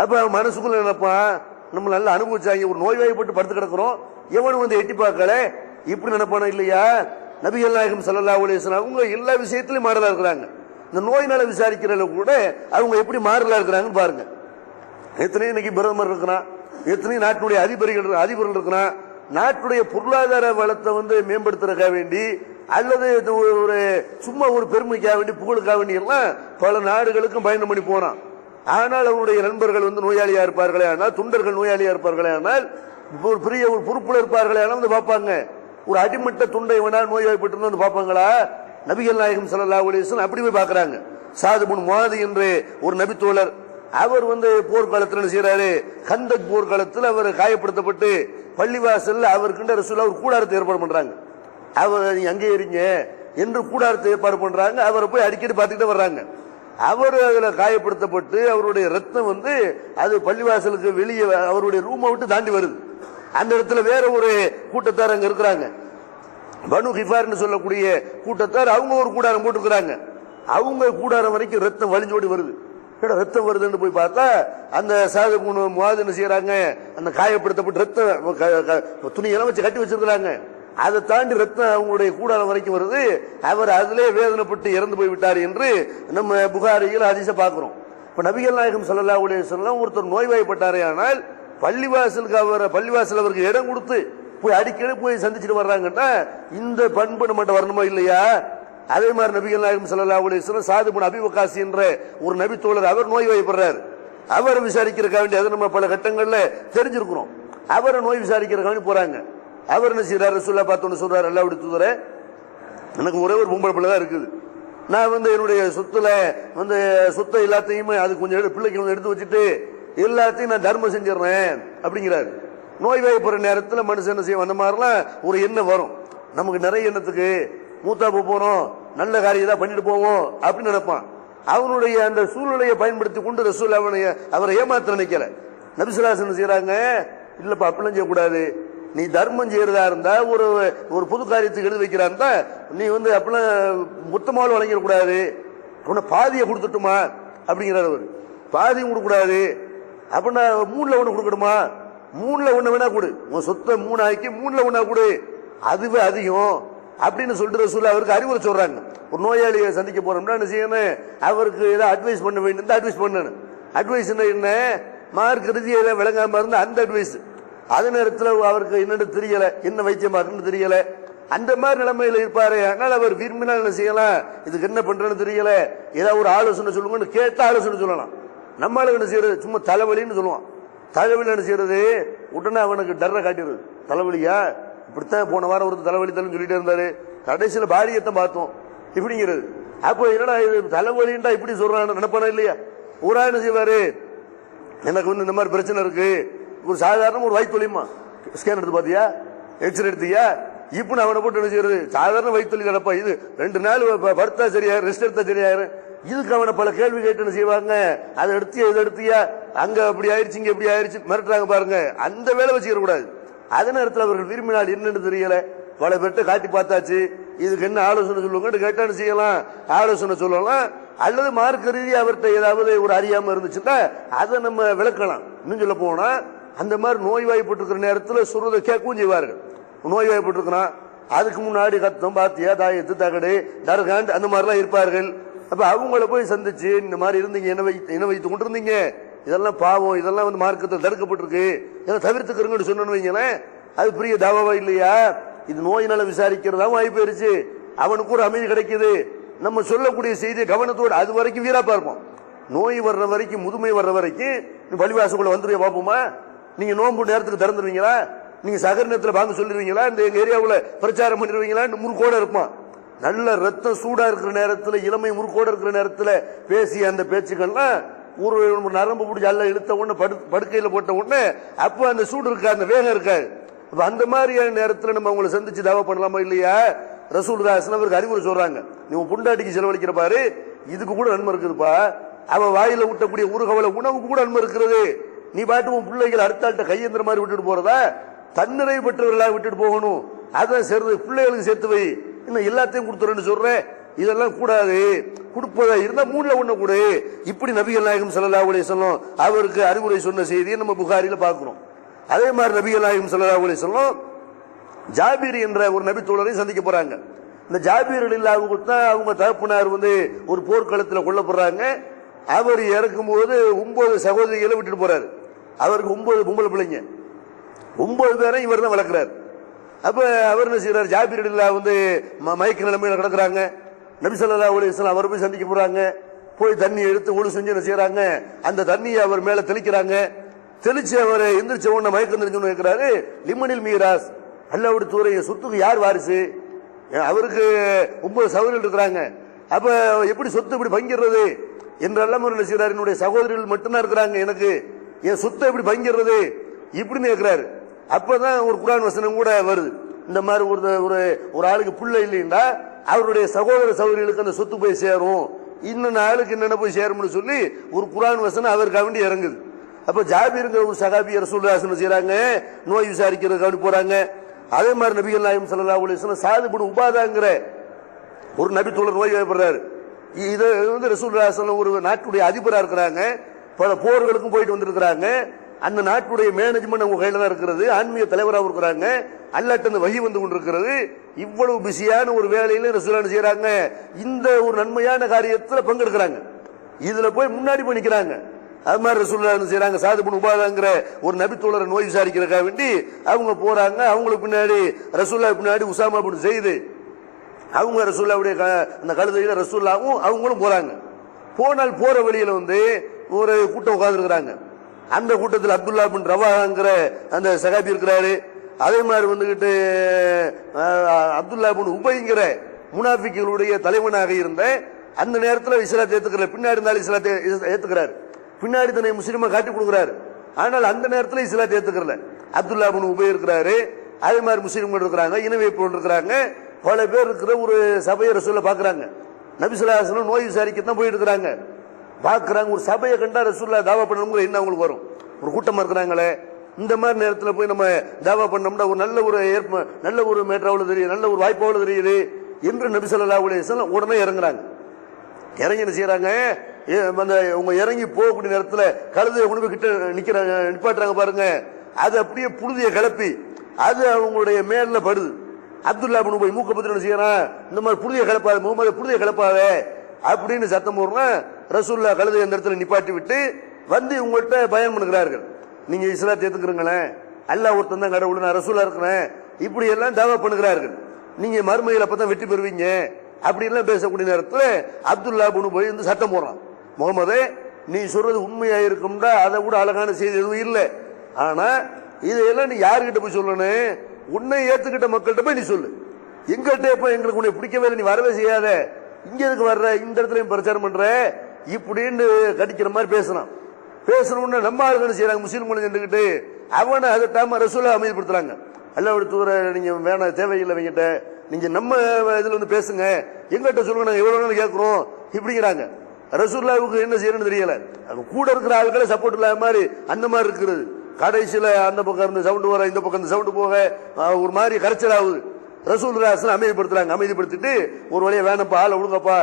அப்ப மனசுக்குள்ள நினைப்பான், நம்ம நல்லா அனுபவிச்சாங்க, ஒரு நோய்வாய்ப்பட்டு படுத்து கிடக்கிறோம், எவனும் எட்டி பார்க்கல, இப்படி நினைப்பானா இல்லையா? நபிகள் நாயகம் ஸல்லல்லாஹு அலைஹி வஸல்லம் அவங்க எல்லா விஷயத்திலும் மாறலா இருக்கிறாங்க. இந்த நோயினால விசாரிக்கிறதுல கூட அவங்க எப்படி மாறலா இருக்கிறாங்கன்னு பாருங்க. எத்தனையும் இன்னைக்கு பிரதமர் இருக்கிறான், எத்தனையும் நாட்டுடைய அதிபர்கள் இருக்கிறான், நாட்டுடைய பொருளாதார வளத்தை மேம்படுத்துறதுக்காக வேண்டி அல்லது ஒரு சும்மா ஒரு பெருமைக்காக வேண்டி புகழுக்காக வேண்டி எல்லாம் பல நாடுகளுக்கும் பயணம் பண்ணி போனான். ஆனால் அவருடைய நண்பர்கள் நோயாளியா இருப்பார்களே, ஆனால் தொண்டர்கள் நோயாளியா இருப்பார்களே, ஆனால் ஒரு பெரிய ஒரு பொறுப்புல இருப்பார்களே, ஆனால் பார்ப்பாங்க. ஒரு அடிமட்ட துண்டை வேணா நோய்வாய்ப்பட்டு பார்ப்பாங்களா? நபிகள் நாயகம் ஸல்லல்லாஹு அலைஹி வஸல்லம் அப்படி போய் பார்க்கறாங்க. சாத் இப்னு முஆத் என்ற ஒரு நபித்தோழர், அவர் போர்க்காலத்தில் என்ன செய்யறாரு, கந்தக் போர்க்காலத்தில் அவர் காயப்படுத்தப்பட்டு பள்ளிவாசல்ல அவருக்குண்ட ரசூலுல்லாஹ் ஒரு கூடாரத்தை ஏற்பாடு பண்றாங்க. அவர் அங்கே இருங்க என்று கூடாரத்தை ஏற்பாடு பண்றாங்க. அவரை போய் அடிக்கடி பார்த்துக்கிட்டே வர்றாங்க. அவர் அதுல காயப்படுத்தப்பட்டு அவருடைய ரத்தம் அது பள்ளிவாசலுக்கு வெளியே அவருடைய ரூமை விட்டு தாண்டி வருது. அந்த இடத்துல வேற ஒரு கூட்டத்தார் அங்க இருக்கிறாங்க, பனு கிஃபார்னு சொல்லக்கூடிய கூட்டத்தார். அவங்க ஒரு கூடாரம் போட்டுக்கிறாங்க. அவங்க கூடாரம் வரைக்கும் ரத்தம் வழிஞ்சோடி வருது. ரத்தம் வருதுன்னு போய் பார்த்தா அந்த சாது முஆத் என்ன செய்யறாங்க, அந்த காயப்படுத்தப்பட்டு ரத்தம் துணியெல்லாம் வச்சு கட்டி வச்சிருக்கிறாங்க. அதை தாண்டி ரத்தம் அவங்களுடைய கூடாரம் வரைக்கும் வருது. அவர் அதிலே வேதனைப்பட்டு இறந்து போய் விட்டார் என்று நம்ம புகாரியில் ஹதீஸை பார்க்கிறோம். இப்ப நபிகள் நாயகம் ஸல்லல்லாஹு அலைஹி வஸல்லம் ஒருத்தர் நோய்வாய்ப்பட்டாரே, ஆனால் பள்ளிவாசல் அவருக்கு இடம் கொடுத்து போய் அடிக்கடி போய் சந்திச்சுட்டு வர்றாங்கன்னா இந்த பண்பு நம்மகிட்ட வரணுமா இல்லையா? அதே மாதிரி நபிகள் நாயகம் ஸல்லல்லாஹு அலைஹி வஸல்லம் சாத் இப்னு அபீ வக்காஸ் என்ற ஒரு நபித்தோழர், அவர் நோய்வாய்ப்படுறாரு. அவரை விசாரிக்கிறதுக்காக வேண்டி அதை நம்ம பல கட்டங்கள்ல தெரிஞ்சிருக்கிறோம். அவரை நோய் விசாரிக்கிறதுக்காக வேண்டி போறாங்க. அவர் என்ன செய்யறாரு, ரசூலுல்லாஹ் பார்த்தோன்னு சொல்றாரு, அல்லாஹ்வுடைய தூதரே, எனக்கு ஒரே ஒரு பொம்பளை பிள்ளை தான் இருக்குது, நான் என்னுடைய சொத்தை எல்லாத்தையுமே அது கொஞ்சம் பிள்ளைக்கு எடுத்து வச்சுட்டு எல்லாத்தையும் நான் தர்மம் செஞ்சிடறேன் அப்படிங்கிறாரு. நோய்வாய்ப்படுற நேரத்தில் மனுஷன் என்ன செய்வோம், அந்த மாதிரிலாம் ஒரு எண்ணம் வரும் நமக்கு. நிறைய எண்ணத்துக்கு மூத்தாப்பு போறோம், நல்ல காரியம் தான் பண்ணிட்டு போவோம் அப்படின்னு நினைப்பான். அவனுடைய அந்த சூழ்நிலையை பயன்படுத்தி கொண்டு ரசூல் அவரை ஏமாத்த நினைக்கல. நபி ஸல்லல்லாஹு அலைஹி வஸல்லம் செய்யறாங்க, இல்லப்பா அப்படிலாம் செய்யக்கூடாது, நீ தர்மம் செய்யறதா இருந்தா ஒரு புது காரியத்துக்கு எழுதி வைக்கிறா இருந்தா நீ அப்படிலாம் மொத்தமாலும் வழங்கிடக்கூடாது, உன்னை பாதியை கொடுத்துட்டுமா அப்படிங்கிறார். அவர் பாதியும் கொடுக்கூடாது அப்படின்னா 3ல் 1 கொடுக்கணுமா, 3ல் 1 வேணா கொடு, உன் சொத்தை 3 ஆக்கி 3ல் 1 கொடு, அதுவே அதிகம் அப்படின்னு சொல்லிட்டு ரசூலுல்லாஹ் அவருக்கு அறிவுரை சொல்றாங்க. ஒரு நோயாளியை சந்திக்க போறோம்னா என்ன செய்யணும், அவருக்கு ஏதாவது அட்வைஸ் பண்ண வேண்டியது அட்வைஸ் பண்ணணும். அட்வைஸ் என்ன, மார்க் ரீதியில விளங்காம இருந்த அந்த அட்வைஸ், அதே நேரத்தில் அவருக்கு என்னன்னு தெரியல, என்ன வைத்தியம் பார்க்கணும்னு தெரியல, அந்த மாதிரி நிலைமையில இருப்பாரு. ஆனால் அவர் விரும்பினால் என்ன செய்யலாம், இதுக்கு என்ன பண்றேன்னு தெரியல, ஏதாவது ஒரு ஆலோசனை சொல்லுங்கன்னு கேட்ட ஆலோசனை சொல்லலாம். நம்மளால என்ன செய்யறது, சும்மா தலைவலின்னு சொல்லுவான். தலைவலி என்ன செய்யறது, உடனே அவனுக்கு டர்ரை காட்டிடுறது. தலைவலியா, இப்படித்தான் போன வாரம் ஒரு தலைவலி தலைன்னு சொல்லிட்டே இருந்தாரு, கடைசியில் பாடியத்தை பார்த்தோம் இப்படிங்கிறது. அப்போ என்னடா இது தலைவலின்றா இப்படி சொல்றான்னு நினைப்பானா இல்லையா? ஊரா என்ன செய்வாரு, எனக்கு இந்த மாதிரி பிரச்சனை இருக்கு, ஒரு சாதாரண ஒரு வயிற்றுலியுமா, ஸ்கேன் எடுத்து பாத்தியா, எக்ஸ்ரே எடுத்தியா, இப்ப அவனை போட்டு என்ன செய்யறது, சாதாரண வயிற்றுலி கிடப்பா, இது 2 நாள் படுத்தா சரியாயிரு, ரெஸ்ட் எடுத்தா சரியாயிரு. இதுக்கு அவனை பல கேள்வி கேட்டு என்ன செய்வாங்க, அதை எடுத்தியா இதை எடுத்தியா, அங்க அப்படி ஆயிடுச்சு இங்க எப்படி ஆயிடுச்சு மிரட்டுறாங்க பாருங்க. அந்த வேலை வச்சுக்க கூடாது. அதே நேரத்தில் அவர்கள் விரும்பினால் என்னன்னு தெரியல, பல பேர்ட்ட காட்டி பார்த்தாச்சு, இதுக்கு என்ன ஆலோசனை சொல்லுங்க கேட்டான்னு செய்யலாம், ஆலோசனை சொல்லலாம். அல்லது மார்க்க ரீதியாக அவர்கிட்ட ஏதாவது ஒரு அறியாம இருந்துச்சுன்னா அதை நம்ம விளக்கலாம். இன்னும் சொல்ல போனா அந்த மாதிரி நோய்வாய்ப்பட்டிருக்கிற நேரத்தில் சொல்றதை கேட்கவும் செய்வார்கள். நோய்வாய்ப்பட்டிருக்கிறான், அதுக்கு முன்னாடி கத்தம் பாத்தியா தாயத்து தகடு தர்காண்ட் அந்த மாதிரிலாம் இருப்பார்கள். அப்ப அவங்கள போய் சந்திச்சு இந்த மாதிரி இருந்தீங்க, என்ன வைத்து கொண்டு இருந்தீங்க, இதெல்லாம் பாவம், இதெல்லாம் வந்து மார்க்கத்தில் தடுக்கப்பட்டிருக்கு, இதெல்லாம் தவிர்த்துக்கிறங்கன்னு சொன்னு வைங்களேன், அது பெரிய தாவாவா இல்லையா? இது நோயினால விசாரிக்கிறதாவும் வாய்ப்பு போயிருச்சு, அவனுக்கு ஒரு அமைதி கிடைக்குது. நம்ம சொல்லக்கூடிய செய்தியை கவனத்தோடு அது வரைக்கும் வீரா பார்ப்போம். நோய் வர்ற வரைக்கும், முதுமை வர்ற வரைக்கும் பள்ளிவாசக்குள்ள வந்துருவா பார்ப்போமா? நீங்க நோன்பு நேரத்துக்கு திறந்துருவீங்களா? நீங்க சகர நேரத்தில் வாங்க சொல்லிடுவீங்களா? இந்த எங்க ஏரியாவில் பிரச்சாரம் பண்ணிடுவீங்களா? முறுக்கோட இருப்பான். நல்ல ரத்தம் சூடா இருக்கிற நேரத்தில், இளமை முறுக்கோட இருக்கிற நேரத்தில் பேசி அந்த பேச்சுக்கள்லாம் ஒரு நரம்பு பிடிச்சி அல்ல இழுத்த உடனே படுக்கையில் போட்ட உடனே அப்போ அந்த சூடு இருக்கா, அந்த வேகம் இருக்காது. அந்த மாதிரியான நேரத்தில் நம்ம அவங்களை சந்திச்சு தாவா பண்ணலாமா இல்லையா? ரசூலுல்லாஹி அவருக்கு அறிவுரை சொல்றாங்க, நீ உன் புண்டாட்டிக்கு செலவழிக்கிற பாரு, இதுக்கு கூட நன்மை இருக்குதுப்பா. அவன் வாயில ஊட்டக்கூடிய ஊறுகவலை உணவுக்கு கூட நன்மை இருக்கிறது. நீ பாட்டு உன் பிள்ளைகள் அடுத்தாட்ட கையந்திர மாதிரி விட்டுட்டு போறதா, தன்னிறைவு பெற்றவர்களாக விட்டுட்டு போகணும். அதான் சேர்ந்து பிள்ளைகளுக்கு சேர்த்து வை, இன்னும் எல்லாத்தையும் கொடுத்துறேன்னு சொல்றேன். இதெல்லாம் கூடாது, கொடுப்பதா இருந்தா 3ல 1 கொடு. இப்படி நபிகள் நாயகம் ஸல்லல்லாஹு அலைஹி வஸல்லம் அவருக்கு அறிவுரை சொன்ன செய்தியை நம்ம புகாரில பார்க்கிறோம். அதே மாதிரி நபிகள் நாயகம் ஸல்லல்லாஹு அலைஹி வஸல்லம் ஜாபீர் என்ற ஒரு நபி தோழரை சந்திக்க போறாங்க. இந்த ஜாபீர் ரலியல்லாஹு தான் அவங்க தகப்பனார் வந்து ஒரு போர்க்களத்தில் கொல்லப்படுறாங்க. அவர் இறக்கும் போது 9 சகோதரிகளை விட்டுட்டு போறாரு. அவருக்கு 9 பொம்பளை பிள்ளைங்க, 9 பேரை இவர் தான் வளர்க்கிறார். அப்ப அவர் என்ன செய்யறாரு, ஜாபீர் ரலியல்லாஹு வந்து மயக்க நிலைமையில கிடக்குறாங்க. நபி ஸல்லல்லாஹு அலைஹி வஸல்லம் அவரை போய் சந்திக்க போறாங்க. போய் தண்ணி எடுத்து ஒழு செஞ்சு என்ன செய்யறாங்க, அந்த தண்ணியை அவர் மேல தெளிக்கிறாங்க. தெளிச்சு அவர் எந்திரிச்ச உடனே மயக்கம் தெரிஞ்சு கேட்கிறாரு, லிமனில் மீராஸ், அல்லாஹ்வுடைய தூதரே சொத்துக்கு யார் வாரிசு? அவருக்கு 9 சகோதரர்கள் இருக்கிறாங்க, அப்ப எப்படி சொத்து இப்படி பங்கிடுறது என்றெல்லாம் என்ன செய்யறாரு, என்னுடைய சகோதரிகள் மட்டும்தான் இருக்கிறாங்க, எனக்கு என் சொத்தை எப்படி பங்கிடுறது இப்படின்னு கேட்கிறாரு. அப்பதான் ஒரு குர்ஆன் வசனம் கூட வருது, இந்த மாதிரி ஒரு ஆளுக்கு பிள்ளை இல்லைன்னா அவருடைய சகோதர சகோதரிகளுக்கு அந்த சொத்து போய் சேரும், இன்னொன்னு ஆளுக்கு என்னென்ன போய் சேரும்னு சொல்லி ஒரு குர்ஆன் வசனம் அவருக்கு வேண்டி இறங்குது. அப்ப ஜாபீருங்கிற ஒரு சஹாபி ரசூலுல்லாஹி செய்யறாங்க, நோய் விசாரிக்கிறதுக்கு போறாங்க. அதே மாதிரி நபிகள் நாயகம் ஸல்லல்லாஹு அலைஹி வஸல்லம் சாது இப்னு உபாதாங்கிற ஒரு நபி தோழர் நோய் வாய்ப்படுறாரு. இது வந்து ரசூலுல்லாஹி ஸல்லல்லாஹு ஒரு நாட்டுடைய அதிபரா இருக்கிறாங்க, பல போர்களுக்கும் போயிட்டு வந்திருக்கிறாங்க. அந்த நாட்டுடைய மேனேஜ்மெண்ட் அவங்க கையில தான் இருக்கிறது, ஆன்மீக தலைவராக இருக்கிறாங்க, அல்லாஹ்ட்ட அந்த வஹி வந்து கொண்டிருக்கிறது. இவ்வளவு பிஸியான ஒரு வேலையில ரசூலுல்லாஹி செய்யறாங்க, இந்த ஒரு நன்மையான காரியத்தில் பங்கெடுக்கிறாங்க. இதுல போய் முன்னாடி போய் நிக்கிறாங்க. அது மாதிரி ரசூலுல்லாஹி செய்யறாங்க, சாது இப்னு உபாதாங்கிற ஒரு நபி தோழரை நோய் விசாரிக்கிறதுக்காக வேண்டி அவங்க போறாங்க. அவங்களுக்கு பின்னாடி ரசூலுல்லாஹி பின்னாடி உசாமா இப்னு ஸைத், அவங்க ரசூலுல்லாஹுடைய அந்த கழுதையில ரசூலுல்லாஹும் அவங்களும் போறாங்க. போனால் போற வழியில வந்து ஒரு கூட்டம் உட்கார்ந்து இருக்கிறாங்க. அந்த கூட்டத்தில் அப்துல்லா பின் ரவாஹாங்கிற அந்த சஹாபி இருக்கிறாரு. அதே மாதிரி வந்துகிட்டு அப்துல்லா பின் உபைங்கிற முனாஃபிக்குகளுடைய தலைவனாக இருந்த அந்த நேரத்தில் இஸ்லாத்தை ஏத்துக்கிறார். பின்னாடி இருந்தாலும் இஸ்லாத்தை ஏத்துக்கிறார், பின்னாடி தன்னை முஸ்லிமா காட்டி கொடுக்கிறாரு. ஆனால் அந்த நேரத்தில் இஸ்லாத்தை ஏத்துக்கிறல. அப்துல்லா பின் உபை இருக்கிறாரு, அதே மாதிரி முஸ்லிம்கள் இருக்கிறாங்க, இனவைப்பு இருக்கிறாங்க, பல பேர் இருக்கிற ஒரு சபையை ரசூலுல்லாஹி பாக்குறாங்க. நபி ஸல்லல்லாஹு அலைஹி வஸல்லம் நோய் விசாரிக்க தான் போயிட்டு இருக்கிறாங்க. பாக்குறாங்க, ஒரு சபையை கண்டா ரசூலுல்லாஹி தாவா பண்ணணுங்கிற என்ன அவங்களுக்கு வரும், ஒரு கூட்டமா இருக்கிறாங்களே, இந்த மாதிரி நேரத்தில் போய் நம்ம தாவா பண்ணோம்னா ஒரு நல்ல ஒரு மேட்ராவில் தெரியுது, நல்ல ஒரு வாய்ப்பாவில் தெரியுது என்று நபி ஸல்லல்லாஹு அலைஹி வஸல்லம் உடனே இறங்குறாங்க. இறங்கி என்ன செய்யறாங்க, அந்த உங்க இறங்கி போகக்கூடிய நேரத்தில் கழுதையை கொண்டு போய் கிட்ட நிப்பாட்டுறாங்க பாருங்க. அது அப்படியே புழுதியை கிளப்பி அது அவங்களுடைய மேல படுது. அப்துல்லா பின் உபை மூக்க பத்தி என்ன செய்யறான், இந்த மாதிரி புழுதியை கிளப்பாது முகமது, புழுதியை கிளப்பாவே அப்படின்னு சத்தம் போடுறான். ரசூலுல்லாஹி கழுதை அந்த இடத்துல நிப்பாட்டி விட்டு வந்து உங்கள்கிட்ட பயன் பண்ணுகிறார்கள். நீங்க இஸ்லாத்தை ஏத்துக்கிறீங்களேன், அல்லாஹ் ஒருத்தன் தான் கடவுள், நான் ரசூலா இருக்கிறேன், இப்படி எல்லாம் தாவா பண்ணுகிறார்கள். நீங்க மறுமையில் அப்பதான் வெற்றி பெறுவீங்க அப்படி எல்லாம் பேசக்கூடிய நேரத்தில் அப்துல்லா இப்னு உபை வந்து சட்டம் போடுறான். முகமதே, நீ சொல்றது உண்மையா இருக்கும்டா, அதை கூட அழகான செய்தி எதுவும் இல்லை. ஆனா இதையெல்லாம் நீ யாருக்கிட்ட போய் சொல்லணும்? உன்னை ஏத்துக்கிட்ட மக்கள்கிட்ட போய் நீ சொல்லு. எங்கள்கிட்ட எப்ப எங்களுக்கு உன்னை பிடிக்கவே இல்லை, நீ வரவே செய்யாத, இங்க எதுக்கு வர்ற, இந்த இடத்துலயும் பிரச்சாரம் பண்ற இப்படின்னு கடிக்கிற மாதிரி பேசுறான். பேசணும்னு நம்ம ஆளுங்க செய்யறாங்க, முஸ்லீம்களை நின்றுக்கிட்டு அவனை அதட்டாம ரசூலை அமைதிப்படுத்துறாங்க. அல்லாஹ்வுடைய தூதரை நீங்க வேணாம், தேவையில்லை, அவங்கிட்ட நீங்க நம்ம இதுல வந்து பேசுங்க, எங்கிட்ட சொல்லுங்க, நாங்க எவ்வளவு நாள் கேட்கிறோம் இப்படிங்கிறாங்க. ரசூலுல்லாஹ்வுக்கு என்ன செய்யணும்னு தெரியல, கூட இருக்கிற ஆட்களை சப்போர்ட் இல்லாத மாதிரி அந்த மாதிரி இருக்கிறது. கடைசியில அந்த பக்கம் இருந்து சவுண்டு வர, இந்த பக்கம் சவுண்டு போக ஒரு மாதிரி கரைச்சல் ஆகுது. ரசூலுல்லாஹ் அமைதிப்படுத்துறாங்க. அமைதிப்படுத்திட்டு ஒரு வழியா வேணப்பா, ஆளை விடுங்கப்பா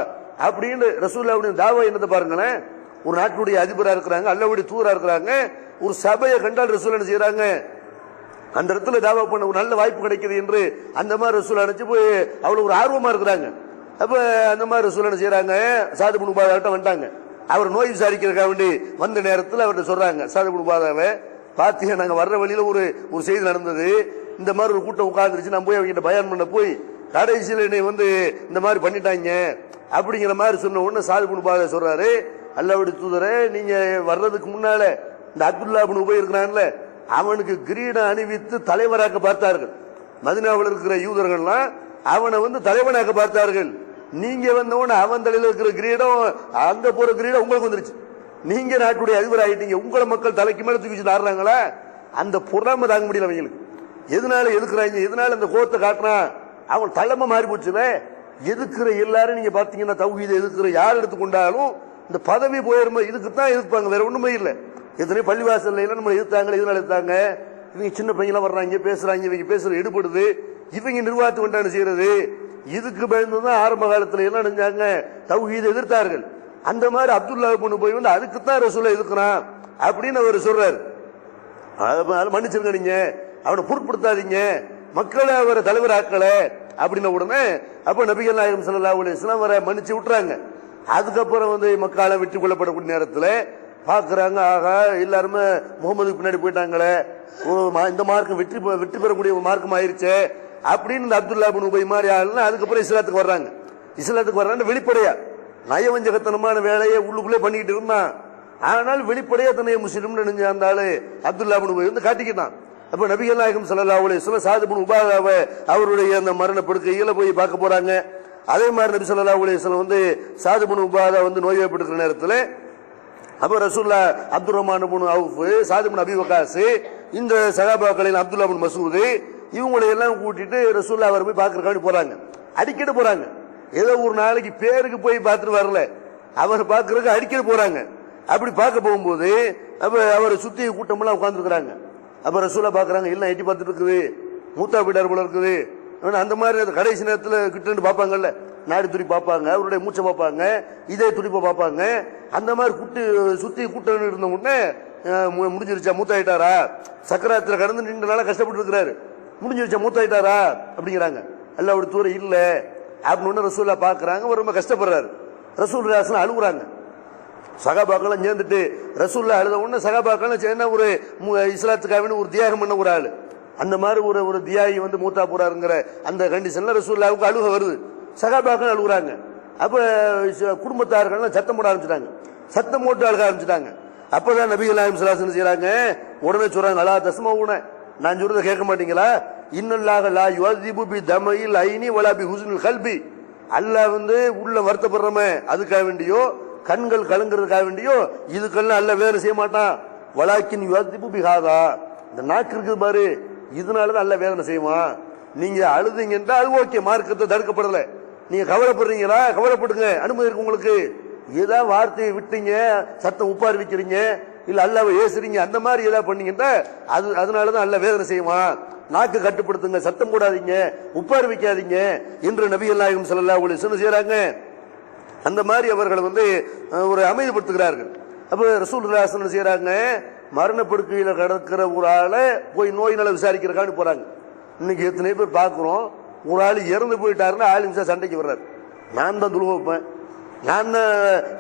அப்படின்னு ரசூலுல்லாஹ்வுடைய தாவா என்னத்தை பாருங்களேன். ஒரு நாட்டுடைய அதிபரா இருக்கிறாங்க, அல்லாஹ்வுடைய தூதரா இருக்கிறாங்க, ஒரு சபையை கண்டால் ரசூல் என்ன செய்யறாங்க, அந்த இடத்துல தாவா பண்ண ஒரு நல்ல வாய்ப்பு கிடைக்குது என்று அந்த மாதிரி ரசூல் அனுப்பிச்சு போய் அவ்வளவு ஒரு ஆர்வமா இருக்கிறாங்க. அப்ப அந்த மாதிரி ரசூல் என்ன செய்யறாங்க, சாது இப்னு உபாதாட்ட வந்துட்டாங்க. அவர் நோய் விசாரிக்கிறதுக்காக வேண்டி வந்த நேரத்தில் அவர்கிட்ட சொல்றாங்க, சாது இப்னு உபாதாவை பாத்தீங்க, நாங்க வர்ற வழியில ஒரு செய்தி நடந்தது, இந்த மாதிரி ஒரு கூட்டம் உட்கார்ந்துருச்சு, நான் போய் அவங்க பயான் பண்ண போய் கடைசியில் என்னை வந்து இந்த மாதிரி பண்ணிட்டாங்க அப்படிங்கிற மாதிரி சொன்ன உடனே சாது இப்னு உபாதா சொல்றாரு, அல்லாஹ்வுடைய தூதரே, நீங்க வர்றதுக்கு முன்னால இந்த அப்துல்லா இப்னு உபை இருக்கிறான்ல, அவனுக்கு கிரீடம் அணிவித்து தலைவராக்க பார்த்தார்கள். மதீனாவில் இருக்கிற யூதர்கள்லாம் அவனை வந்து தலைவனாக்க பார்த்தார்கள். நீங்க வந்தவன அவன் தலையில இருக்கிற கிரீடம், அங்க போற கிரீடம் உங்களுக்கு வந்துருச்சு, நீங்க நாட்டுடைய அதிபர் ஆயிட்டீங்க, உங்களை மக்கள் தலைக்கு மேல தூக்கி ஆடுறாங்களா, அந்த பொறாம தாங்க முடியல அவங்களுக்கு. எதனால எதுக்குறாங்க, எதனால அந்த கோத்தை காட்டுறான், அவன் தலைமை மாறி போச்சுல. எதுக்குற எல்லாரும் நீங்க பாத்தீங்கன்னா தௌஹீதை எதுக்குற யார் எடுத்துக்கொண்டாலும் இந்த பதவி போயிருமோ இதுக்கு தான் எதிர்ப்பாங்க, வேற ஒண்ணுமே இல்லை. எத்தனை பள்ளிவாசல் எல்லாம் நம்ம எதிர்த்தாங்க, எதனால எதிர்த்தாங்க, இவங்க சின்ன பையன்லாம் வர்றாங்க பேசுறாங்க, இவங்க பேசுறது எடுபடுது, இவங்க நிர்வாகத்து கொண்டாடு செய்யறது, இதுக்கு பயந்துதான் ஆரம்ப காலத்துல எல்லாம் நினைஞ்சாங்க தௌஹீதை எதிர்த்தார்கள். அந்த மாதிரி அப்துல்லா இப்னு உபை வந்து அதுக்குத்தான் ரசூலை எதிர்க்கிறான் அப்படின்னு அவர் சொல்றாரு. மன்னிச்சிருங்க, நீங்க அவனை பொருட்படுத்தாதீங்க, மக்களை அவரை தலைவர் ஆக்கல அப்படின்ன உடனே அப்ப நபிகள் நாயகம் ஸல்லல்லாஹு அலைஹி வஸல்லம் அவரை மன்னிச்சு விட்டுறாங்க. அதுக்கப்புறம் வந்து மக்கால வெற்றி கொள்ளப்படக்கூடிய நேரத்தில் பாக்குறாங்க, ஆகா எல்லாருமே முகமதுக்கு பின்னாடி போயிட்டாங்களே, இந்த மார்க்கம் வெற்றி பெறக்கூடிய ஒரு மார்க்கம் ஆயிருச்சே அப்படின்னு இந்த அப்துல்லா இப்னு உபை மாதிரி ஆளுன்னா அதுக்கப்புறம் இஸ்லாத்துக்கு வர்றாங்க. இஸ்லாத்துக்கு வர்றாங்க வெளிப்படையா, நயவஞ்சகத்தனமான வேலையை உள்ளுக்குள்ளே பண்ணிக்கிட்டு இருந்தான். ஆனால் வெளிப்படையா தன்னை முஸ்லிம் நினைஞ்ச அந்த ஆளு அப்துல்லா இப்னு உபை வந்து காட்டிக்கிட்டான். அப்ப நபிகள் நாயகம் ஸல்லல்லாஹு அலைஹி வஸல்லம் சாது இப்னு உபாதாவை அவருடைய அந்த மரண படுக்கையில போய் பார்க்க போறாங்க. அதே மாதிரி நபி ஸல்லல்லாஹு அலைஹி வஸல்லம் வந்து சாது இப்னு உபாதா வந்து நோய்வாய்ப்பட்டிருக்கிற நேரத்தில் அப்ப ரசூலுல்லாஹ் அப்துர் ரஹ்மான் இப்னு அவுஃப், சாது இப்னு அபி வக்காஸ், இந்த சஹாபாக்களில் அப்துல்லா இப்னு மஸ்ஊத் இவங்களை எல்லாம் கூட்டிட்டு ரசூலுல்லாஹ் அவர் போய் பார்க்கறதுக்காக போறாங்க. அடிக்கடி போறாங்க, ஏதோ ஒரு நாளைக்கு பேருக்கு போய் பார்த்துட்டு வரல, அவர் பார்க்கறதுக்கு அடிக்கடி போறாங்க. அப்படி பார்க்க போகும்போது அப்ப அவரை சுத்தி கூட்டம் எல்லாம் உட்கார்ந்துருக்காங்க. அப்ப ரசூலா பாக்குறாங்க, எல்லாம் எட்டி பார்த்துட்டு இருக்குது, மூத்தா போயிட்டார் போல இருக்குது. அந்த மாதிரி கடைசி நேரத்தில் கிட்ட பார்ப்பாங்கல்ல, நாடி துடி பார்ப்பாங்க, அவருடைய மூச்சை பார்ப்பாங்க, இதே துடிப்பை பார்ப்பாங்க. அந்த மாதிரி சுத்தி கூட்டம் இருந்த உடனே முடிஞ்சிருச்சா, மூத்தாயிட்டாரா, சக்கராத்துல கடந்து நின்றனால கஷ்டப்பட்டு இருக்கிறாரு, முடிஞ்சிருச்சா மூத்தாயிட்டாரா அப்படிங்கிறாங்க. அல்லாஹ்வுடைய தூதர் இல்ல அப்படின்னு ரசூலா பாக்குறாங்க. அவர் ரொம்ப கஷ்டப்படுறாரு. ரசூலுல்லாஹ் அழுகுறாங்க. சகாபாக்கள் சேர்ந்துட்டு ரசூலுல்லாஹ் அழுத உடனே சகாபாக்கள் சேர்ந்த ஒரு இஸ்லாத்துக்காக ஒரு தியாகம் பண்ண ஒரு ஆளு, அந்த மாதிரி ஒரு தியாகி வந்து மூத்தா போறாருங்கிற அந்த கண்டிஷன்ல ரசூலுல்லாஹ்வுக்கு அழுக வருது. சகாபாக்கள் அழுகுறாங்க. அப்ப குடும்பத்தார்கள் சத்தம் போட ஆரம்பிச்சிட்டாங்க, சத்தம் போட்டு அழுக ஆரம்பிச்சிட்டாங்க. அப்பதான் நபிகள் நாயகம் ஸல்லல்லாஹு அலைஹி வஸல்லம் செய்றாங்க, உடனே சொல்றாங்க, அலா தஸ்மஊன, நான் சொல்றதை கேட்க மாட்டீங்களா, இன்னல்லாஹ லா யுஅஸிபு பி தமைல் ஐனி வலா பி ஹுஸ்னில் கல்பி, அல்லாஹ் வந்து உள்ள வருத்தப்படுறமே அதுக்காக வேண்டியோ கண்கள் கலங்குறதுக்காக வேண்டியோ இதுக்கெல்லாம் அல்ல வேற செய்ய மாட்டான், வலாக்கின் யுஅஸிபு பி ஹாதா, இந்த நாக்கு இருக்குது பாரு, இதனாலதான் அல்ல வேதனை செய்வான். நீங்க அழுதுங்கன்னா அது ஓகே, மார்க்கத்தை தடுக்கப்படல, நீங்க கவலைப்படுறீங்களா கவலைப்படுங்க, அனுமதி இருக்கு உங்களுக்கு. ஏதாவது வார்த்தையை விட்டீங்க, சத்தம் உப்பாரி வைக்கிறீங்க, இல்ல அல்லாஹ்வை ஏசுறீங்க, அந்த மாதிரி ஏதாவது பண்ணீங்கன்னா அதனாலதான் அல்ல வேதனை செய்வான். நாக்கு கட்டுப்படுத்துங்க, சத்தம் போடாதீங்க, உப்பாரி வைக்காதீங்க என்று நபிகள் நாயகம் ஸல்லல்லாஹு அலைஹி வஸல்லம் செய்றாங்க. அந்த மாதிரி அவர்கள் வந்து ஒரு அமைதிப்படுத்துகிறார்கள். அப்ப ரசூலுல்லாஹ் ஸல்லல்லாஹு அலைஹி வஸல்லம் செய்றாங்க, மரணப்படுக்கையில கிடக்கிற ஒரு ஆளை போய் நோய் நல விசாரிக்கிறக்கான்னு போறாங்க. இன்னைக்கு எத்தனை பேர் பார்க்கிறோம், ஒரு ஆள் இறந்து போயிட்டாருன்னா ஆலிம்சா சண்டைக்கு வர்றாரு, நான் தான் துளு வைப்பேன், நான் தான்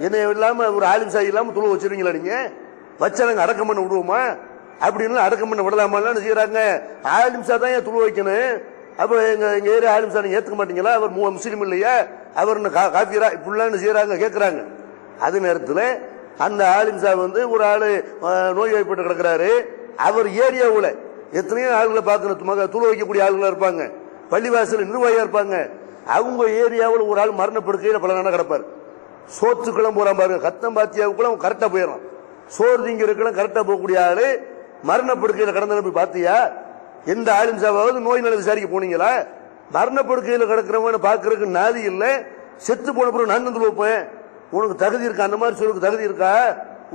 என்ன இல்லாம ஒரு ஆலிம்சா இல்லாம துளு வச்சிருவீங்களா நீங்க, வச்சா நாங்க அடக்கம் பண்ண விடுவோமா? அப்படின்னு அடக்கம் பண்ண விடலாமான்னு செய்யறாங்க. ஆலிம்சா தான் ஏன் துளு வைக்கணும்? அப்ப எங்க ஏரியா ஆலிம்சா நீங்க ஏத்துக்க மாட்டீங்களா? அவர் முஸ்லீம் இல்லையா? அவர் காஃபிரா இப்படிலாம் செய்யறாங்க கேட்கிறாங்க. அது நேரத்தில் அந்த ஆலிம்சா வந்து ஒரு ஆளு நோய்வாய்ப்பட்டு கிடக்கிறாரு. அவர் ஏரியாவில் எத்தனையோ ஆளுகளை பார்க்கணும், துளு வைக்கக்கூடிய ஆளுகளா இருப்பாங்க, பள்ளிவாசல் நிர்வாகியா இருப்பாங்க. அவங்க ஏரியாவில் ஒரு ஆள் மரணப்படுக்கையில் பல நாள் கிடப்பார். சோத்துக்கெல்லாம் போறான் பாருங்க, கத்தம் பாத்தியாவுக்குள்ள கரெக்டா போயிடறான். சோறு திங்கிறதுக்கெல்லாம் கரெக்டா போகக்கூடிய ஆளு மரணப்படுக்கையில் கடந்த போய் பார்த்தியா? எந்த ஆலிம்சாவது நோய் நல விசாரிக்க போனீங்களா? மரணப்படுக்கையில் கிடக்கிறவன பாக்குறதுக்கு நாதி இல்லை. செத்து போன பிறகு நான் வந்து வைப்பேன், உனக்கு தகுதி இருக்கா? அந்த மாதிரி சொல்லுக்கு தகுதி இருக்கா?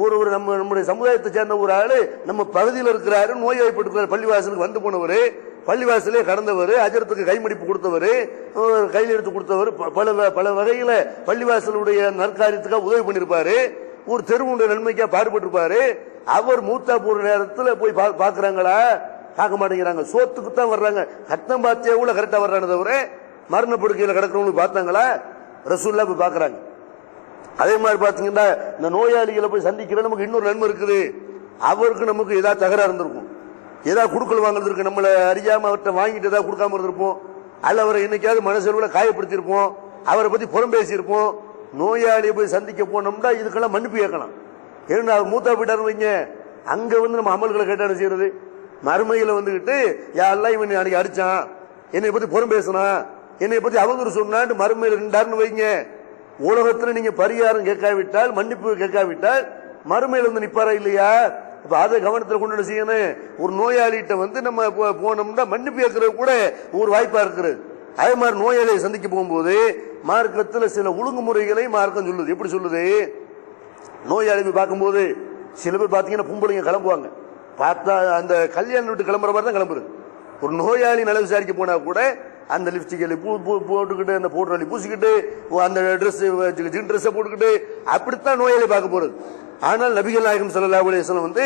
ஒரு நம்முடைய சமுதாயத்தை சேர்ந்த ஒரு ஆளு நம்ம பகுதியில் இருக்கிறாரு, நோய்வாய்ப்பட்டு பள்ளிவாசலுக்கு வந்து போனவர், பள்ளிவாசலே கடந்தவர், அஜரத்துக்கு கைமடிப்பு கொடுத்தவர், கையில் எடுத்து கொடுத்தவர், பல வகையில பள்ளிவாசலுடைய நற்காரியத்துக்காக உதவி பண்ணிருப்பாரு, ஒரு தெருவுடைய நன்மைக்கா பாடுபட்டிருப்பாரு. அவர் மூத்தா போற நேரத்தில் போய் பாக்குறாங்களா? பார்க்க மாட்டேங்கிறாங்க. சோத்துக்கு தான் வர்றாங்க. கத்தம் பாத்தியா கூட கரெக்டா வர்றாங்க தவிர மரணப்படுக்கையில் கிடக்கிறவங்களுக்கு பார்த்தாங்களா? ரசூல்லா போய் பாக்குறாங்க. அதே மாதிரி பாத்தீங்கன்னா இந்த நோயாளிகளை போய் சந்திக்கிற நமக்கு இன்னொரு நன்மை இருக்குது. அவருக்கு நமக்கு ஏதாவது தகராறு இருந்திருக்கும், ஏதாவது குடுக்கல் வாங்குறது இருக்கு, நம்மளை அறியாம அவர்கிட்ட வாங்கிட்டு ஏதாவது கொடுக்காம இருந்திருப்போம், அல்ல அவரை என்னைக்காவது மனசளவுல காயப்படுத்திருப்போம், அவரை பத்தி புறம் பேசியிருப்போம். நோயாளியை போய் சந்திக்க போனோம்னா இதுக்கெல்லாம் மன்னிப்பு கேட்கலாம். ஏன்னா அவர் மூத்தா போயிட்டாரு வைங்க, அங்க வந்து நம்ம அமல்களை கேட்டான செய்யறது. மறுமையில வந்துகிட்டு யாரெல்லாம் இவன் அன்னைக்கு அடிச்சான், என்னை பத்தி புறம் பேசினான், என்னை பத்தி அவதூறு சொன்னான்னு மறுமையில ரெண்டாருன்னு வைங்க. உலகத்துல நீங்க பரிகாரம் கேட்காவிட்டால், மன்னிப்பு கேட்காவிட்டால் மறுமையில வந்து நிப்பாரா இல்லையா? இப்ப அதை கவனத்தில் கொண்டு செய்யணும். ஒரு நோயாளிகிட்ட வந்து நம்ம போனோம்னா மன்னிப்பு கேட்கறது கூட ஒரு வாய்ப்பா இருக்கிறது. அதே மாதிரி நோயாளியை சந்திக்க போகும்போது மார்க்கத்தில் சில ஒழுங்குமுறைகளை மார்க்கம் சொல்லுது. எப்படி சொல்லுது? நோயாளி பார்க்கும்போது சில பேர் பாத்தீங்கன்னா பொம்பளைங்க கிளம்புவாங்க, பார்த்தா அந்த கல்யாணம் விட்டு கிளம்புற மாதிரி தான் கிளம்புறது. ஒரு நோயாளி நல விசாரிக்க போனா கூட அந்த லிப்ஸ்டிக் போட்டுக்கிட்டு, அந்த பவுடர் பூசிக்கிட்டு, அந்த ட்ரெஸ் போட்டுக்கிட்டு அப்படித்தான் நோயாளி பார்க்க போறது. ஆனால் நபிகள் நாயகம் ஸல்லல்லாஹு அலைஹி வஸல்லம் வந்து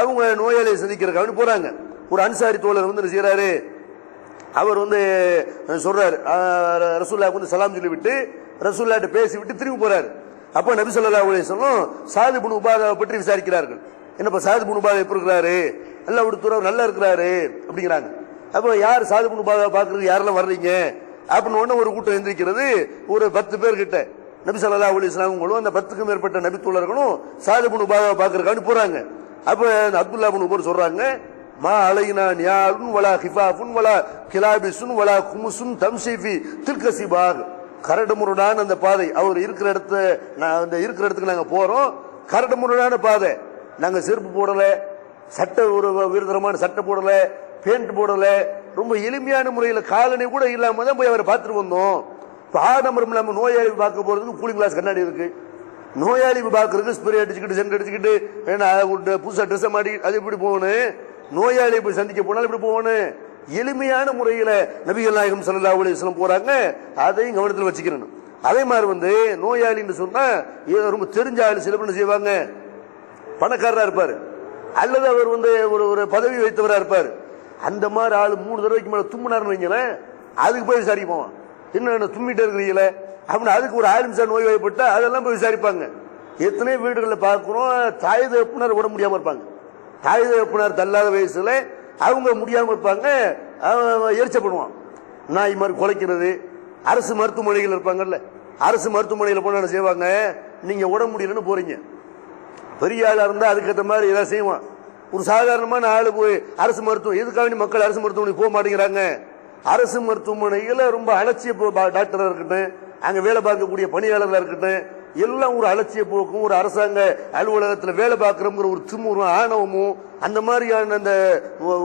அவங்க நோயாளியை சந்திக்கிறதுக்காக போறாங்க. ஒரு அன்சாரி தோழர் வந்து செய்யறாரு, அவர் வந்து சொல்றாரு, ரசூலுல்லாஹ்வுக்கு வந்து சலாம் சொல்லி விட்டு ரசூலுல்லாஹ்ட்ட பேசி விட்டு திரும்பி போறாரு. அப்ப நபி ஸல்லல்லாஹு அலைஹி வஸல்லம் சாத் இப்னு உபாதாவை பற்றி விசாரிக்கிறார்கள். என்னப்பா சாத் இப்னு உபாதா எப்படி இருக்கிறாரு? எல்லாம் விடுத்துறவர் நல்லா இருக்கிறாரு அப்படிங்கிறாங்க. அப்ப யார் சாத் இப்னு உபாதாவை பாக்குறதுக்கு யாரெல்லாம் வர்றீங்க அப்படின்னு ஒண்ணு ஒரு கூட்டம் எந்திரிக்கிறது. ஒரு 10 பேர் கிட்ட நபி ஸல்லல்லாஹு அலைஹி வஸல்லம் அந்த 10க்கும் மேற்பட்ட நபி தோழர்களும் சாத் இப்னு உபாதாவை பாக்குறதுக்காக போறாங்க. அப்ப அப்துல்லா இப்னு உபர் சொல்றாங்க, மா அலைனா நியாலுன் வலா கிஃபாஃபுன் வலா கிலாபிசுன் வலா குமுசுன் தம்ஷிஃபி தில்க சிபாக். கரடுமுரடான அந்த பாதை, அவர் இருக்கிற இடத்துக்கு நாங்க போறோம், கரடுமுரடான பாதை, நாங்க செருப்பு போடல, சட்டை ஒரு விருதமான சட்டை போடல, பேண்ட் போடல, ரொம்ப எளிமையான முறையில் காலனி கூட இல்லாம தான் போய் அவரை பார்த்துட்டு வந்தோம். ஆடம்பரம் இல்லாம நோயாளி பார்க்க போறதுக்கு கூலிங் கிளாஸ் கண்ணாடி இருக்கு, நோயாளி பார்க்கறதுக்கு ஸ்ப்ரே அடிச்சுக்கிட்டு சென்ட் அடிச்சுக்கிட்டு புதுசா ட்ரெஸ் மாட்டி அது எப்படி போகணும்? நோயாளி போய் சந்திக்க போனாலும் இப்படி போகணும். எளிமையான முறையில நபிகள் நாயகம் ஸல்லல்லாஹு அலைஹி வஸல்லம் போறாங்க. அதையும் கவனத்தில் வச்சுக்கணும். அதே மாதிரி வந்து நோயாளின்னு சொன்னா ரொம்ப தெரிஞ்ச ஆளு சில பேர் செய்வாங்க, பணக்காரரா இருப்பாரு அல்லது அவர் வந்து ஒரு பதவி வைத்தவரா இருப்பாரு. அந்த மாதிரி ஆளு 3 தடவைக்கு மேல தும்முனார்னு வைங்களேன், அதுக்கு போய் விசாரிக்க போவான். என்ன தும்மிட்டு இருக்கிறீங்களே அப்படின்னு. அதுக்கு ஒரு ஆலிம்சா நோய் வாய்ப்பட்டா அதெல்லாம் போய் விசாரிப்பாங்க. எத்தனை வீடுகளில் பார்க்கிறோம், தாய் தகப்பனார் விட முடியாம இருப்பாங்க. தாய் தகப்பனார் தள்ளாத வயசுல அவங்க முடியாம இருப்பாங்க, எரிச்சப்படுவான். நாய் மாதிரி குலைக்கிறது. அரசு மருத்துவமனைகள் இருப்பாங்கல்ல, அரசு மருத்துவமனையில் போன செய்வாங்க, நீங்க உடம்பு முடியலன்னு போறீங்க, பெரிய ஆளா இருந்தா அதுக்கேற்ற மாதிரி ஏதாவது செய்வான். ஒரு சாதாரணமான ஆளு போய் அரசு மருத்துவம், எதுக்காக மக்கள் அரசு மருத்துவமனைக்கு போக மாட்டேங்கிறாங்க? அரசு மருத்துவமனையில ரொம்ப அலட்சிய டாக்டரா இருக்கட்டும், அங்க வேலை பார்க்கக்கூடிய பணியாளர்களா இருக்கட்டும், எல்லாம் ஒரு அலட்சிய போக்கும், ஒரு அரசாங்க அலுவலகத்தில் வேலை பார்க்கிறோங்கிற ஒரு திமுறும் ஆணவமும் அந்த மாதிரியான அந்த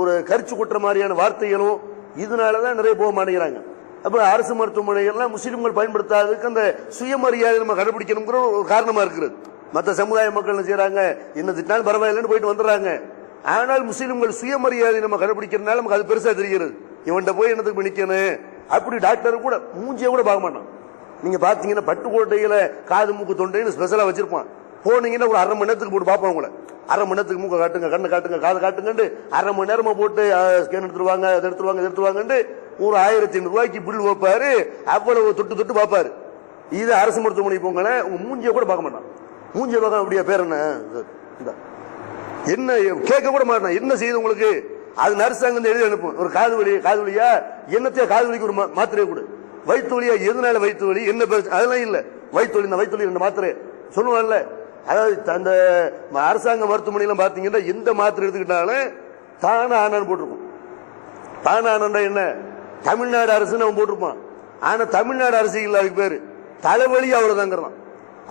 ஒரு கரிச்சு கொட்டுற மாதிரியான வார்த்தைகளும் இதனாலதான் நிறைய போக மாட்டேங்கிறாங்க. அப்ப அரசு மருத்துவமனைகள்லாம் முஸ்லிம்கள் பயன்படுத்தாததுக்கு அந்த சுயமரியாதை நம்ம கடைபிடிக்கணுங்கிற ஒரு காரணமா இருக்கிறது. மற்ற சமுதாய மக்கள் என்ன செய்யறாங்க, என்ன திட்டாலும் பரவாயில்லைன்னு போயிட்டு வந்துடுறாங்க. ஆனால் முஸ்லிம்கள் சுயமரியாதை நம்ம கடைபிடிக்கிறதுனால நமக்கு அது பெருசா தெரிகிறது. இவன்கிட்ட போய் என்னத்துக்கு நிக்கணும் அப்படி டாக்டர் கூட மூஞ்சிய கூட பார்க்க மாட்டான். நீங்க பாத்தீங்கன்னா பட்டுக்கோட்டையில காது மூக்கு தொண்டைன்னு ஸ்பெஷலா வச்சிருப்பான். போனீங்கன்னா ஒரு 1/2 மணி நேரத்துக்கு போட்டு பார்ப்பான் உங்களை. 1/2 மணி நேரத்துக்கு மூக்க காட்டுங்க, கண்ணை காட்டுங்க, காது காட்டுங்க, 1/2 மணி நேரமா போட்டு ஸ்கேன் எடுத்துருவாங்க, அதை எடுத்துருவாங்க ஒரு 1500 ரூபாய்க்கு பில் வைப்பாரு. அவ்வளவு தொட்டு பார்ப்பாரு. இது அரசு மருத்துவமனை போங்க, உங்க மூஞ்சிய கூட பார்க்க மாட்டான். மூஞ்சிய பார்க்க அப்படியே பேர் என்ன என்ன கேட்க கூட மாட்டேன், என்ன செய்யுது உங்களுக்கு? அது அரசாங்கம் எழுதி அனுப்பும். ஒரு காது வலியா என்னத்தையா காது வலிக்கு ஒரு மாத்திரையை கொடு, வயிற்று வலியா எதனால வயிற்று வலி என்ன அதெல்லாம் இல்ல, வயிற்று வலி ரெண்டு மாத்திரை சொல்லுவாங்கல்ல. அதாவது அந்த அரசாங்க மருத்துவமனையில பாத்தீங்கன்னா எந்த மாத்திரை எடுத்துக்கிட்டாலும் தானா ஆனான்னு போட்டிருக்கும். தானா ஆனா என்ன, தமிழ்நாடு அரசு அவன் போட்டிருப்பான். ஆனா தமிழ்நாடு அரசு இல்ல, அதுக்கு பேரு தலைவலி அவ்வளவுதாங்கிறான்.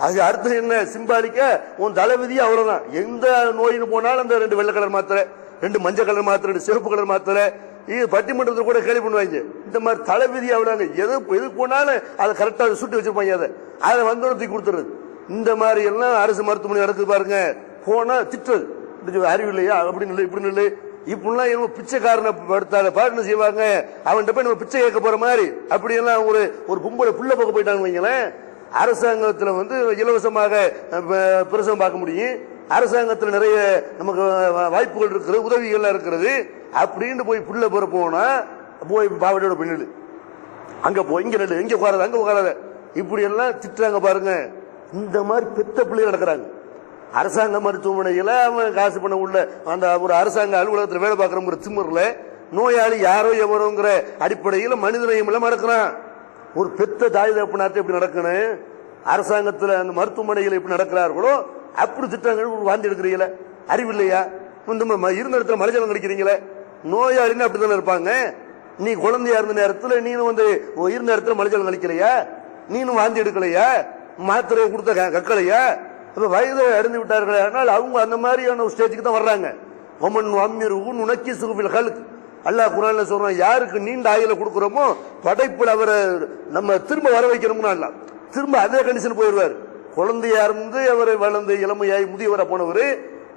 அது அர்த்தம் என்ன, சிம்பாலிக்க உன் தலைவிதி அவ்வளவுதான். எந்த நோயின்னு போனாலும் அந்த 2 வெள்ளை கலர் மாத்திரை, 2 மஞ்சள் கலர் மாத்திரை, 2 சிவப்பு கலர் மாத்திரை, இது பட்டிமன்றத்தில் கூட கேள்வி பண்ணுவாங்க. இந்த மாதிரி தலைவிதி அவ்வளவு எது போனாலும் அதை கரெக்டா சுட்டு வச்சிருப்பாங்க. அதை தூக்கி கொடுத்துருது. இந்த மாதிரி எல்லாம் அரசு மருத்துவமனை நடக்குது பாருங்க. போனா திட்டுறது, அறிவு இல்லையா, அப்படின்னு இல்லை இப்படி இல்லை இப்படிலாம் என்ன பிச்சைக்காரனை படுத்தாத பாருன்னு செய்வாங்க. அவன்கிட்ட போய் நம்ம பிச்சை கேட்க போற மாதிரி அப்படி எல்லாம் ஒரு கும்பலை புள்ள போக்க போயிட்டாங்க வைங்களேன். அரசாங்கத்தில் இலவசமாக பிரசவம் பார்க்க முடியும், அரசாங்கத்தில் நிறைய நமக்கு வாய்ப்புகள் இருக்கிறது, உதவிகள் இருக்கிறது. அப்படின்னு போய் புள்ள போற போனா போய் பாவடையோட பின்னல் அங்க போய் இங்க நெல் இங்க உட்காராத அங்க உட்காராத இப்படி எல்லாம் திட்டுறாங்க பாருங்க. இந்த மாதிரி பெத்த பிள்ளைகள் நடக்கிறாங்க. அரசாங்க மருத்துவமனையில அவன் காசு பண்ண உள்ள அந்த ஒரு அரசாங்க அலுவலகத்தில் வேலை பார்க்கற திமுறல நோயாளி யாரோ எவரோங்கிற அடிப்படையில் மனிதனையும் எல்லாம் நடக்கிறான். ஒரு பெத்த தாய் தகப்பனார்ட்ட எப்படி நடக்கணும், அரசாங்கத்தில் அந்த மருத்துவமனையில் எப்படி நடக்கிறார்களோ அப்படி திட்டங்கள் வாந்தி எடுக்கிறீங்களே, அறிவில்லையா? இருந்த இடத்துல மலைஜலம் கிடைக்கிறீங்களே, நோயாளின்னு அப்படித்தானே இருப்பாங்க. நீ குழந்தையா இருந்த நேரத்தில் நீனும் இருந்த இடத்துல மலைஜலம் கழிக்கலையா, நீனும் வாந்தி எடுக்கலையா, மாத்திரையை கொடுத்த கக்கலையா? வயதை அடைந்து விட்டார்கள். ஆனால் அவங்க அந்த மாதிரியான ஸ்டேஜுக்கு தான் வர்றாங்க. ஒமன் அம்மிர் உனக்கி சுகுபில் கலுக்கு அல்லாஹ் குர்ஆன்ல சொல்றான், யாருக்கு நீண்ட ஆயுள கொடுக்கிறோமோ படைப்புல அவரை நம்ம திரும்ப வர வைக்கணும்னு அல்ல, திரும்ப அதே கண்டிஷன் போயிடுவார். குழந்தையா இருந்து அவர் வளர்ந்து இளமையாய் முதியவரா போனவர்,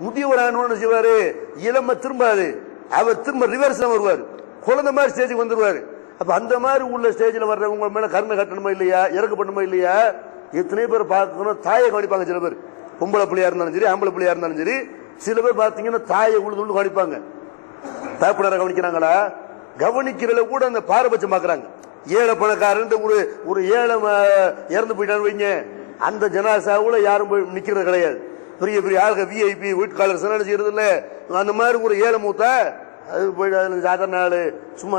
முதியவரான செய்வாரு, இளமை திரும்பாது, அவர் திரும்ப ரிவர்ஸ் வருவார், குழந்தை மாதிரி ஸ்டேஜுக்கு வந்துருவாரு. அப்ப அந்த மாதிரி உள்ள ஸ்டேஜில் வர்றவங்க மேல கருணை கட்டணுமா இல்லையா, இறக்கப்படணுமா இல்லையா? எத்தனை பேர் பார்க்கணும், தாயை கவனிப்பாங்க. சில பேர் பொம்பளை பிள்ளையா இருந்தாலும் சரி, ஆம்பளை பிள்ளையா இருந்தாலும் சரி, சில பேர் பார்த்தீங்கன்னா தாயை உழுது கவனிப்பாங்க. தகப்பனாரை கவனிக்கிறாங்களா? கவனிக்கிறத கூட அந்த பாரபட்சம் பார்க்கறாங்க. ஏழை பணக்காரன் ஒரு ஏழை இறந்து போயிட்டான்னு வைங்க, அந்த ஜனாசாவுல யாரும் போய் நிக்கிறது கிடையாது. பெரிய பெரிய ஆளுக விஐபி வீட்டுக்காரர் சனாடி செய்யறது இல்ல. அந்த மாதிரி ஒரு ஏழை மூத்தா அது போயிட்டு சாதாரண ஆளு, சும்மா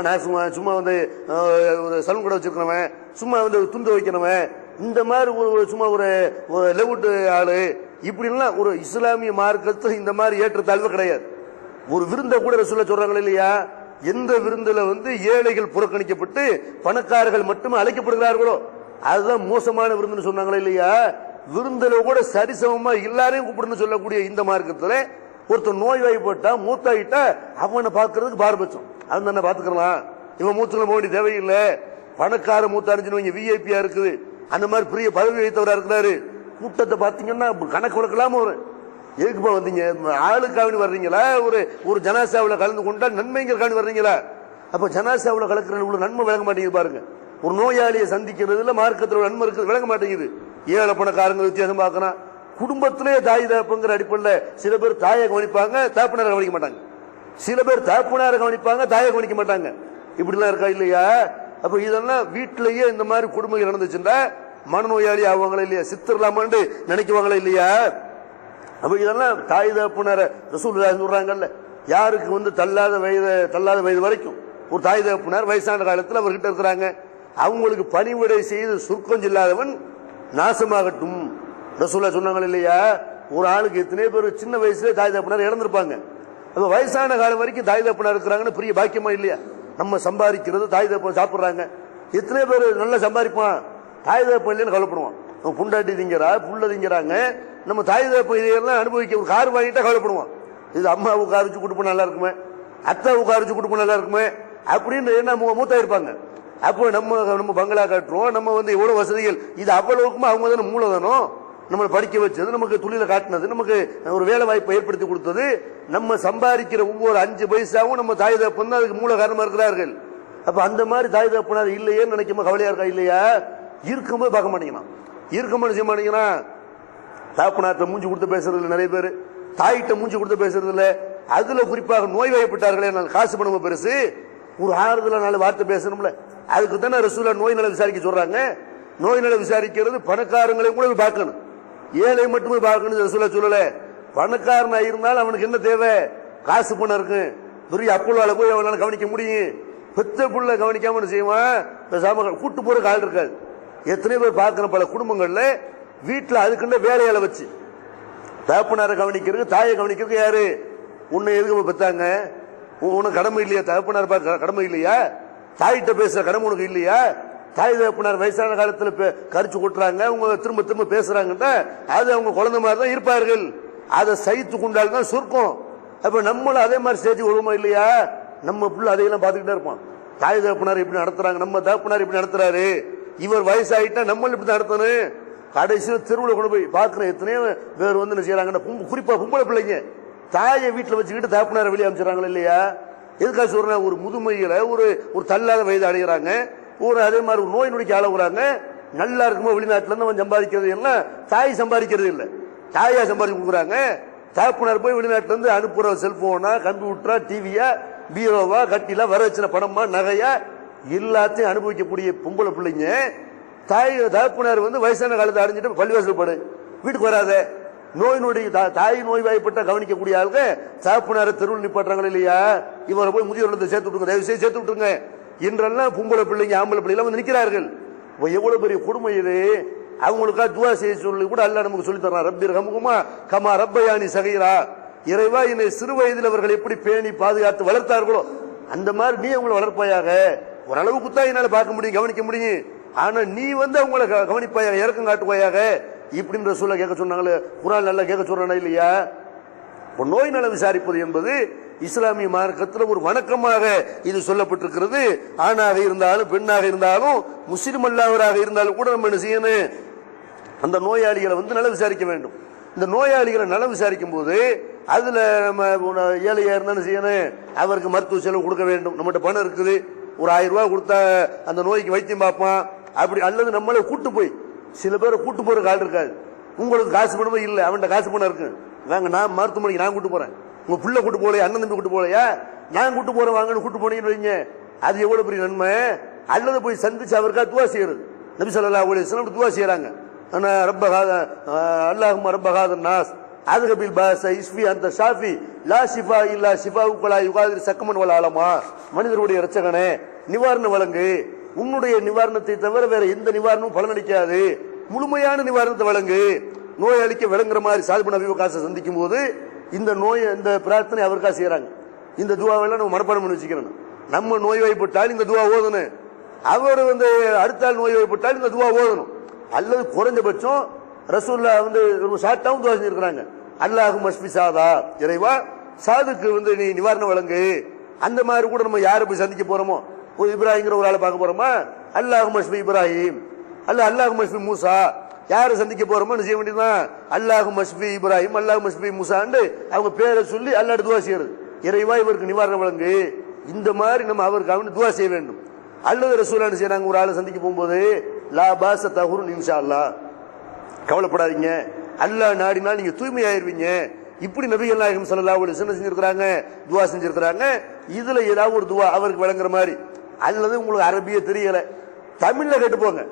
சும்மா ஒரு சலூன் கடை வச்சிருக்கிறவன், சும்மா துண்டு வைக்கிறவன், இந்த மாதிரி சும்மா ஒரு லெவுட்டு ஆளு, இப்படி எல்லாம் ஒரு இஸ்லாமிய மார்க்கத்தில் இந்த மாதிரி ஏற்றத்தாழ்வு கிடையாது. ஒரு விருந்தை கூட ரசூலுல்லாஹ் சொல்றாங்க இல்லையா, எந்த விருந்துல ஏழைகள் புறக்கணிக்கப்பட்டு பணக்காரர்கள் மட்டுமே அழைக்கப்படுகிறார்களோ அதுதான் மோசமான விருந்துன்னு சொன்னாங்களே இல்லையா. விருந்துல கூட சரிசமமா எல்லாரையும் கூப்பிடுன்னு சொல்லக்கூடிய இந்த மார்க்கத்துல ஒருத்தர் நோய்வாய்ப்பட்டா மூத்தாயிட்டா அவனை பார்க்கறதுக்கு பாரபட்சம், அவன் தானே பாத்துக்கலாம், இவன் மூத்துல போக வேண்டிய தேவையில்லை. பணக்கார மூத்தாருன்னு விஐபியா இருக்குது, அந்த மாதிரி பெரிய பதவி வைத்தவரா இருக்கிறாரு, கூட்டத்தை பாத்தீங்கன்னா கணக்கு வழக்கலாம வரும். எதுக்குப்பா வந்தீங்க, ஆளுக்காவணி வர்றீங்களா, ஒரு ஜனாசாவில் கலந்து கொண்டா நன்மைங்கிறக்காவணி வர்றீங்களா? அப்ப ஜனாசாவில் கலக்கிறது உள்ள நன்மை விளங்க மாட்டேங்குது பாருங்க. ஒரு நோயாளியை சந்திக்கிறதுல மார்க்கத்தில் நன்மை இருக்கிறது விளங்க மாட்டேங்குது. ஏழை பணக்காரங்க வித்தியாசம் பார்க்கணும். குடும்பத்திலே தாய் தகப்பங்கிற அடிப்படையில் சில பேர் தாயை கவனிப்பாங்க, தகப்பனாரை கவனிக்க மாட்டாங்க. சில பேர் தகப்பனாரை கவனிப்பாங்க, தாயை கவனிக்க மாட்டாங்க. இப்படிலாம் இருக்கா இல்லையா? அப்ப இதெல்லாம் வீட்டிலேயே இந்த மாதிரி குடும்பங்கள் நடந்துச்சுன்னா மனநோயாளி ஆவாங்களா இல்லையா, சித்திரலாமான்னு நினைக்குவாங்களா இல்லையா? அப்ப இதெல்லாம் தாய் தகப்பனார ரசூலுல்லாஹ் சொல்றாங்கல்ல, யாருக்கு தள்ளாத வயது வரைக்கும் ஒரு தாய் தகப்பனார் வயசான காலத்தில் அவர்கிட்ட இருக்கிறாங்க, அவங்களுக்கு பணிவிடை செய்து சுருக்கம் இல்லாதவன் நாசமாகட்டும் ரசூலுல்லாஹ் சொன்னாங்க இல்லையா. ஒரு ஆளுக்கு எத்தனை பேர் சின்ன வயசுல தாய் தகப்பனார் இறந்திருப்பாங்க. அப்ப வயசான காலம் வரைக்கும் தாய் தகப்பனார் இருக்கிறாங்கன்னு பெரிய பாக்கியமா இல்லையா? நம்ம சம்பாதிக்கிறது தாய் தகப்பன் சாப்பிடுறாங்க. எத்தனை பேர் நல்லா சம்பாதிப்பான், தாய் தகப்பன் இல்லைன்னு கவலைப்படுவான். புண்டாட்டி திங்கிறா புள்ள திங்கிறாங்க, நம்ம தாய் தகப்பன் இதையெல்லாம் அனுபவிக்க ஒரு கார் வாங்கிட்டா கவலைப்படுவான். இது அம்மாவுக்கு காரிச்சு கொடுப்ப நல்லா இருக்குமே, அத்தாவுக்கு காரிச்சு கொடுப்ப நல்லா இருக்குமே அப்படின்னு என்ன மூத்தா இருப்பாங்க. அப்போ நம்ம பங்களா காட்டுறோம், நம்ம எவ்வளவு வசதிகள், இது அவ்வளவுக்குமா அவங்க தானே மூலதனம். நம்மளை படிக்க வச்சது, நமக்கு தொழில காட்டினது, நமக்கு ஒரு வேலை வாய்ப்பை ஏற்படுத்தி கொடுத்தது, நம்ம சம்பாதிக்கிற ஒவ்வொரு 5 பைசாவும் நம்ம தாய் தகப்பன் தான் அதுக்கு மூல காரணமா இருக்கிறார்கள். அப்ப அந்த மாதிரி தாய் தகப்பனார் இல்லையே நினைக்கும் கவலையா இருக்கா இல்லையா? இருக்கும்போது பார்க்க மாட்டேங்கிறான், இருக்கும்போது செய்ய மாட்டேங்கிறான். தகப்பனார்ட்ட மூஞ்சி கொடுத்து பேசுறது இல்லை நிறைய பேர், தாயிட்ட மூஞ்சி கொடுத்து பேசுறது இல்லை. அதுல குறிப்பாக நோய்வாய்ப்பட்டார்களே, காசு பணம் பெருசு, ஒரு ஆறுதல நாலு வார்த்தை பேசணும்ல, அதுக்கு தானே ரசூலுல்லாஹ் நோய் நல விசாரிக்க சொல்றாங்க. நோய் நல விசாரிக்கிறது பணக்காரங்களையும் கூட பார்க்கணும், ஏழை மட்டுமே பார்க்கணும் ரசூலுல்லாஹ் சொல்லல. பணக்காரனா இருந்தாலும் அவனுக்கு என்ன தேவை? காசு பணம் இருக்கு. பெரிய அப்போலால போய் அவனால கவனிக்க முடியும். பெத்த புள்ள கவனிக்காம என்ன செய்வான்? பேசாம கூட்டு போற ஆள் இருக்காது. எத்தனை பேர் பார்க்கிற பல குடும்பங்கள்ல வீட்டுல அதுக்குள்ள வேலையால வச்சு தகப்பனாரை கவனிக்கிறது, தாயை கவனிக்கிறது யாரு? உன்னை எதுக்கு பெத்தாங்க? உனக்கு கடமை இல்லையா? தகப்பனார் பார்க்க கடமை இல்லையா? தாயிட்ட பேசுற கடமை உனக்கு இல்லையா? தாய் தகப்பனார் வயசான காலத்துல கரிச்சு கொட்டுறாங்க, அவங்க திரும்ப திரும்ப பேசுறாங்கன்னா அது அவங்க குழந்தை மாதிரி தான் இருப்பார்கள். அதை சகித்து கொண்டால்தான் சொர்க்கம். அப்ப நம்மளும் அதே மாதிரி ஸ்டேஜ் வருமா இல்லையா? நம்ம புள்ள அதையெல்லாம் பார்த்துக்கிட்டே இருப்பான். தாய் தகப்பனார் எப்படி நடத்துறாங்க, நம்ம தகப்பனார் எப்படி நடத்துறாரு, இவர் வயசாயிட்டா நம்மளும் இப்படி நடத்தணும். கடைசியில் தெருவில் கொண்டு போய் பார்க்கிற எத்தனையோ பேர் வந்து என்ன செய்யறாங்கன்னா, குறிப்பா பொம்பளை பிள்ளைங்க தாயை வீட்டில் வச்சுக்கிட்டு தகப்பனாரை வெளியே அமைச்சுறாங்களா இல்லையா? எதுக்காக சொல்றேன்? ஒரு முதுமையில ஒரு தள்ளாத வயது அடைகிறாங்க, ஒரு அதே மாதிரி ஒரு நோய் நொடிக்கு ஆளவுறாங்க. நல்லா இருக்கும்போது வெளிநாட்டுல இருந்து அவன் சம்பாதிக்கிறது எல்லாம் தாய் சம்பாதிக்கிறது இல்லை, தாயா சம்பாதிச்சு கொடுக்குறாங்க. தகப்பனார் போய் வெளிநாட்டுல இருந்து அனுப்புற செல்போனா, கம்ப்யூட்டரா, டிவியா, பீரோவா, கட்டிலா, வர வச்சின பணமா, நகையா எல்லாத்தையும் அனுபவிக்கக்கூடிய பொம்பளை பிள்ளைங்க தகப்பனார் வந்து வயசான காலத்தை அடைஞ்சிட்டு பள்ளிவாசல் படு, வீட்டுக்கு வராத, நோய் நொடி தாய் நோய் வாய்ப்பட்ட கவனிக்கக்கூடிய ஆளுங்க தகப்பனார தெருவில் நிப்பாட்டுறாங்க இல்லையா? இவரை போய் முதியோர் இல்லத்தை சேர்த்து விட்டுருங்க, தயவு செய்து சேர்த்து விட்டுருங்க என்றெல்லாம் பொம்பளை பிள்ளைங்க ஆம்பளை பிள்ளைங்க வந்து நிற்கிறார்கள். எவ்வளவு பெரிய கொடுமை இது! அவங்களுக்கா துவா செய்ய சொல்லி கூட அல்ல நமக்கு சொல்லி தர்றான். ரப்பி ரஹமுகுமா கமா ரப்பயானி சகீரா. இறைவா, என்னை சிறு வயதில் அவர்கள் எப்படி பேணி பாதுகாத்து வளர்த்தார்களோ அந்த மாதிரி நீ அவங்களை வளர்ப்பாயாக. ஓரளவுக்கு தான் என்னால பார்க்க முடியும், கவனிக்க முடியும். ஆனா நீ வந்து அவங்களை கவனிப்பாயாக, இறக்கம் காட்டுவாயாக இப்படின்ற சொல்ல கேட்க சொன்னாங்களே. குர்ஆன் நல்லா கேட்க சொல்றானா இல்லையா? நோய் நல விசாரிப்பது என்பது இஸ்லாமிய மார்க்கத்தில் ஒரு வணக்கமாக இது சொல்லப்பட்டிருக்கிறது. ஆணாக இருந்தாலும் பெண்ணாக இருந்தாலும் முஸ்லிம் அல்லாதவராக இருந்தாலும் கூட நம்ம என்ன செய்யணும்? அந்த நோயாளிகளை வந்து நல விசாரிக்க வேண்டும். இந்த நோயாளிகளை நல விசாரிக்கும் போது அதுல நம்ம ஏழையா இருந்தாலும் செய்யணும், அவருக்கு மருத்துவ செலவு கொடுக்க வேண்டும். நம்மகிட்ட பணம் இருக்குது, ஒரு 1000 ரூபாய் கொடுத்தா அந்த நோய்க்கு வைத்தியம் பார்ப்பான். அப்படி அல்லது நம்மளே கூட்டு போய், சில பேரை கூட்டு போற ஆள் இருக்காது. உங்களுக்கு காசு பணமும் இல்லை, அவன்கிட்ட காசு பணம் இருக்கு, வாங்க நான் மருத்துவமனைக்கு நான் கூட்டு போறேன், உங்க புள்ள கூட்டு போலையா, அண்ணன் தம்பி கூட்டு போலையா, நான் கூட்டு போறேன் வாங்கன்னு கூட்டு போனீங்கன்னு வைங்க, அது எவ்வளவு பெரிய நன்மை. அல்லது போய் சந்திச்சு அவருக்காக துவா செய்யறது. நபி ஸல்லல்லாஹு அலைஹி வஸல்லம் துவா செய்யறாங்க. அல்லாஹும்ம ரப்ப ஹாதன் நாஸ் அதுகபில் பாஸ இஸ்ஃபி அந்த ஷாஃபி லா ஷிஃபா இல்லா ஷிஃபாவுக்கு லா யுகாதிரு சக்கமன் வல ஆலமா. மனிதருடைய இரட்சகனே, நிவாரணம் வழங்கு, உன்னுடைய நிவாரணத்தை தவிர வேற எந்த நிவாரணமும் பலனளிக்காது, முழுமையான நிவாரணத்தை வழங்கு. நோயாளிக்க விளங்குற மாதிரி சாதிபு நபி வக்காசை சந்திக்கும் போது இந்த பிரார்த்தனை அவருக்காக செய்யறாங்க. இந்த துவாவெல்லாம் நம்ம மனப்பாடம் பண்ணி வச்சுக்கிறோம். நம்ம நோய்வாய்ப்பட்டால் இந்த துவா ஓதணும், அவர் வந்து அடுத்த ஆள் நோய்வாய்ப்பட்டால் இந்த துவா ஓதணும். அல்லது குறைஞ்சபட்சம் ரசூல்லா வந்து ஷார்ட்டாவும் துவா செஞ்சிருக்கிறாங்க. அல்லாஹு மஷ்பி சாதா, இறைவா சாதுக்கு வந்து நீ நிவாரணம் வழங்கு. அந்த மாதிரி கூட நம்ம யாரை போய் சந்திக்க போறோமோ, ஒரு இப்ராஹிங்கிற ஒரு ஆளை பார்க்க போறோமா, அல்லாஹு மஷ்பி இப்ராஹிம், அல்லாஹு மஷ்பி மூசா, யாரை சந்திக்க போறோமோ செய்ய வேண்டியதுதான் அல்லாஹு மஷ்பி இப்ராஹிம், அல்லாஹு மஷ்பி மூசான்னு அவங்க பேரை சொல்லி அல்லாஹ் துவா செய்யறது. இறைவா இவருக்கு நிவாரணம் வழங்கு. இந்த மாதிரி நம்ம அவருக்கு துவா செய்ய வேண்டும். அல்லது ரசூலா என்ன செய்யறாங்க, ஒரு ஆளை சந்திக்க போகும்போது லா பாஸ தஹுருன் இன்ஷா அல்லாஹ், கவலைப்படாதீங்க, அல்லாஹ் நாடினால் நீங்க தூய்மையாயிருவீங்க. இப்படி நபிகள் நாயகம் ஸல்லல்லாஹு அலைஹி வஸல்லம் செஞ்சிருக்கிறாங்க, துவா செஞ்சிருக்கிறாங்க. இதுல ஏதாவது ஒரு துவா அவருக்கு வழங்குற மாதிரி, அல்லது உங்களுக்கு அரபிய தெரியல தமிழ்ல கேட்டு போங்க,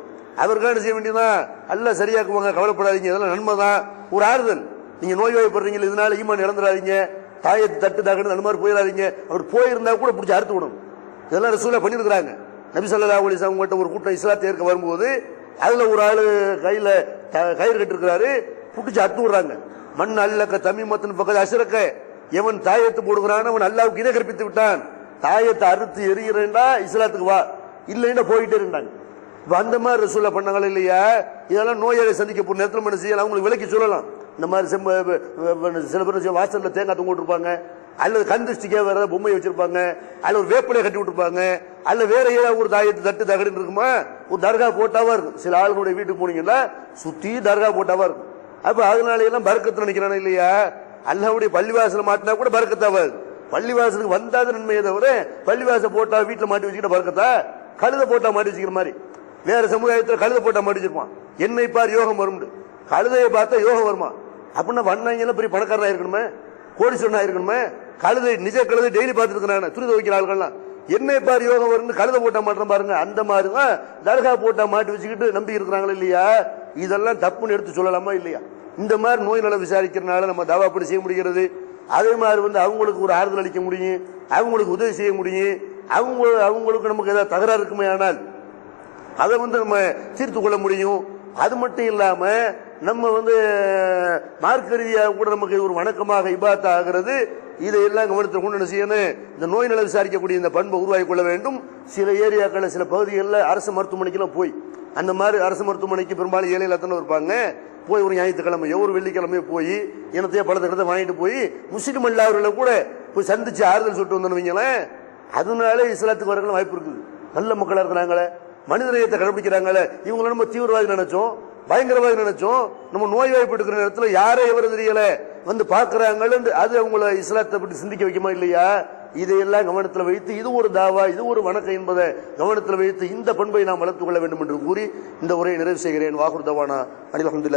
அவருக்காக என்ன செய்ய வேண்டியதான், அல்லாஹ் சரியாக்குவாங்க, கவலைப்படாதீங்க, இதெல்லாம் நன்மை தான், ஒரு ஆறுதல். நீங்க நோய்வாய்ப்படுறீங்க, இதனால ஈமான் இழந்துடாதீங்க, தாயத்தை தட்டு தாக்கணும் அந்த மாதிரி போயிடாதீங்க. அவர் போயிருந்தா கூட பிடிச்சி அறுத்து விடணும். இதெல்லாம் ரசூலா பண்ணியிருக்கிறாங்க. நபி ஸல்லல்லாஹு அலைஹி வஸல்லம் கிட்ட ஒரு கூட்டம் இஸ்லாத்தை ஏற்க வரும்போது அதுல ஒரு ஆளு கையில கயிறு கட்டிருக்கிறாரு, புடிச்சு அறுத்து விடுறாங்க. மண் அல்லக்க தமிமத்தின் பக்கத்து அசுரக்க, எவன் தாயத்து போடுகிறான் அவன் அல்லாவுக்கு இணை கற்பித்து விட்டான். தாயத்தை அறுத்து எரிகிறேன்டா இஸ்லாத்துக்கு வா, இல்லைன்னா போயிட்டே இருந்தாங்க. அந்த மாதிரி ரசூலா பண்ணாங்களா இல்லையா? இதெல்லாம் நோயாளி சந்திக்க போற நேரத்தில் என்ன செய்யலாம், அவங்களுக்கு விலக்கி சொல்லலாம். இந்த மாதிரி சில பேர் வாசல்ல தேங்காய் தொங்க விட்டுருப்பாங்க, அல்லது கந்திஷ்டிக்கே வேற பொம்மை வச்சிருப்பாங்க, அல்ல ஒரு வேப்பிலையை கட்டி விட்டுருப்பாங்க, அல்ல வேற ஏதாவது ஒரு தாயத்தை தட்டு தகடுன்னு இருக்குமா, ஒரு தர்கா போட்டாவா இருக்கும். சில ஆளுங்களுடைய வீட்டுக்கு போனீங்கன்னா சுத்தி தர்கா போட்டாவா இருக்கும். அப்ப அதனால எல்லாம் பறக்கத்து நினைக்கிறானே இல்லையா? அல்லாஹ்வுடைய பள்ளிவாசல மாட்டினா கூட பறக்கத்தாவாது. பள்ளிவாசலுக்கு வந்தாது நன்மையை தவிர பள்ளிவாசல் போட்டா வீட்டுல மாட்டி வச்சுக்கிட்ட பறக்கத்தா, கழுத போட்டா மாட்டி வச்சுக்கிற மாதிரி. வேற சமுதாயத்தில் கழுத போட்டா மாட்டி வச்சிருப்பான். என்னை பார் யோகம் வரும், கழுதையை பார்த்தா யோகம் வருமா? அப்படின்னா வண்ணாங்கெல்லாம் பெரிய பணக்காரனா இருக்கணுமே, கோடீஸ்வரனா இருக்கணுமே. கழுதை நிஜ கழுதை டெய்லி பார்த்துட்டு இருக்கிறாங்க துரித வைக்கிற ஆள்கள்லாம். என்னை பார் யோகம் வரும்னு கழுத போட்டா மாட்டோம் பாருங்க. அந்த மாதிரிதான் தர்கா போட்டா மாட்டி வச்சுக்கிட்டு நம்பி இருக்கிறாங்களா இல்லையா? இதெல்லாம் தப்புன்னு எடுத்து சொல்லலாமா இல்லையா? இந்த மாதிரி நோய் நலம் விசாரிக்கிறதுனால நம்ம தாவா அப்படி செய்ய முடிகிறது. அதே மாதிரி அவங்களுக்கு ஒரு ஆறுதல் அளிக்க முடியும், அவங்களுக்கு உதவி செய்ய முடியும். அவங்களுக்கு நமக்கு ஏதாவது தகராறு இருக்குமே ஆனால் அதை நம்ம தீர்த்து கொள்ள முடியும். அது மட்டும் இல்லாம நம்ம மார்க்க ரீதியாக கூட நமக்கு ஒரு வணக்கமாக இபாதத் ஆகிறது. இதையெல்லாம் கவனத்தில் கொண்டு என்ன செய்யணும், இந்த நோய் நல விசாரிக்கக்கூடிய இந்த பண்பை உருவாக்கி கொள்ள வேண்டும். சில ஏரியாக்களில் சில பகுதிகளில் அரசு மருத்துவமனைக்கெல்லாம் போய் அந்த மாதிரி அரசு மருத்துவமனைக்கு பெரும்பாலும் ஏழையில் தானே இருப்பாங்க, போய் ஒரு ஞாயிற்றுக்கிழமையோ ஒரு வெள்ளிக்கிழமையோ போய் இனத்தையோ பழத்தை வாங்கிட்டு போய் முஸ்லீம் அல்லாதவர்களை கூட போய் சந்திச்சு ஆறுதல் சொல்லிட்டு வந்தோம்னு அதனால இஸ்லாத்துக்கு வரலாம் வாய்ப்பு இருக்குது. நல்ல மக்களா இருக்கிறாங்களே, மனிதநேயத்தை கடைபிடிக்கிறாங்களே, இவங்களை நம்ம தீவிரவாதி நினைச்சோம், பயங்கரவாதி நினைச்சோம். நம்ம நோய்வாய்ப்பட்டு இருக்கிற நேரத்தில் யாரை எவரை தெரியல பார்க்கிறாங்க, அது அவங்கள இஸ்லாத்தை பற்றி சிந்திக்க வைக்குமா இல்லையா? இதையெல்லாம் கவனத்தில் வைத்து இது ஒரு தாவா, இது ஒரு வணக்கம் என்பதை கவனத்தில் வைத்து இந்த பண்பை நாம் வளர்த்துக் கொள்ள வேண்டும் என்று கூறி இந்த உரையை நிறைவு செய்கிறேன். வாகுர் தவானா அனில் அல்ஹம்துலில்லாஹ்.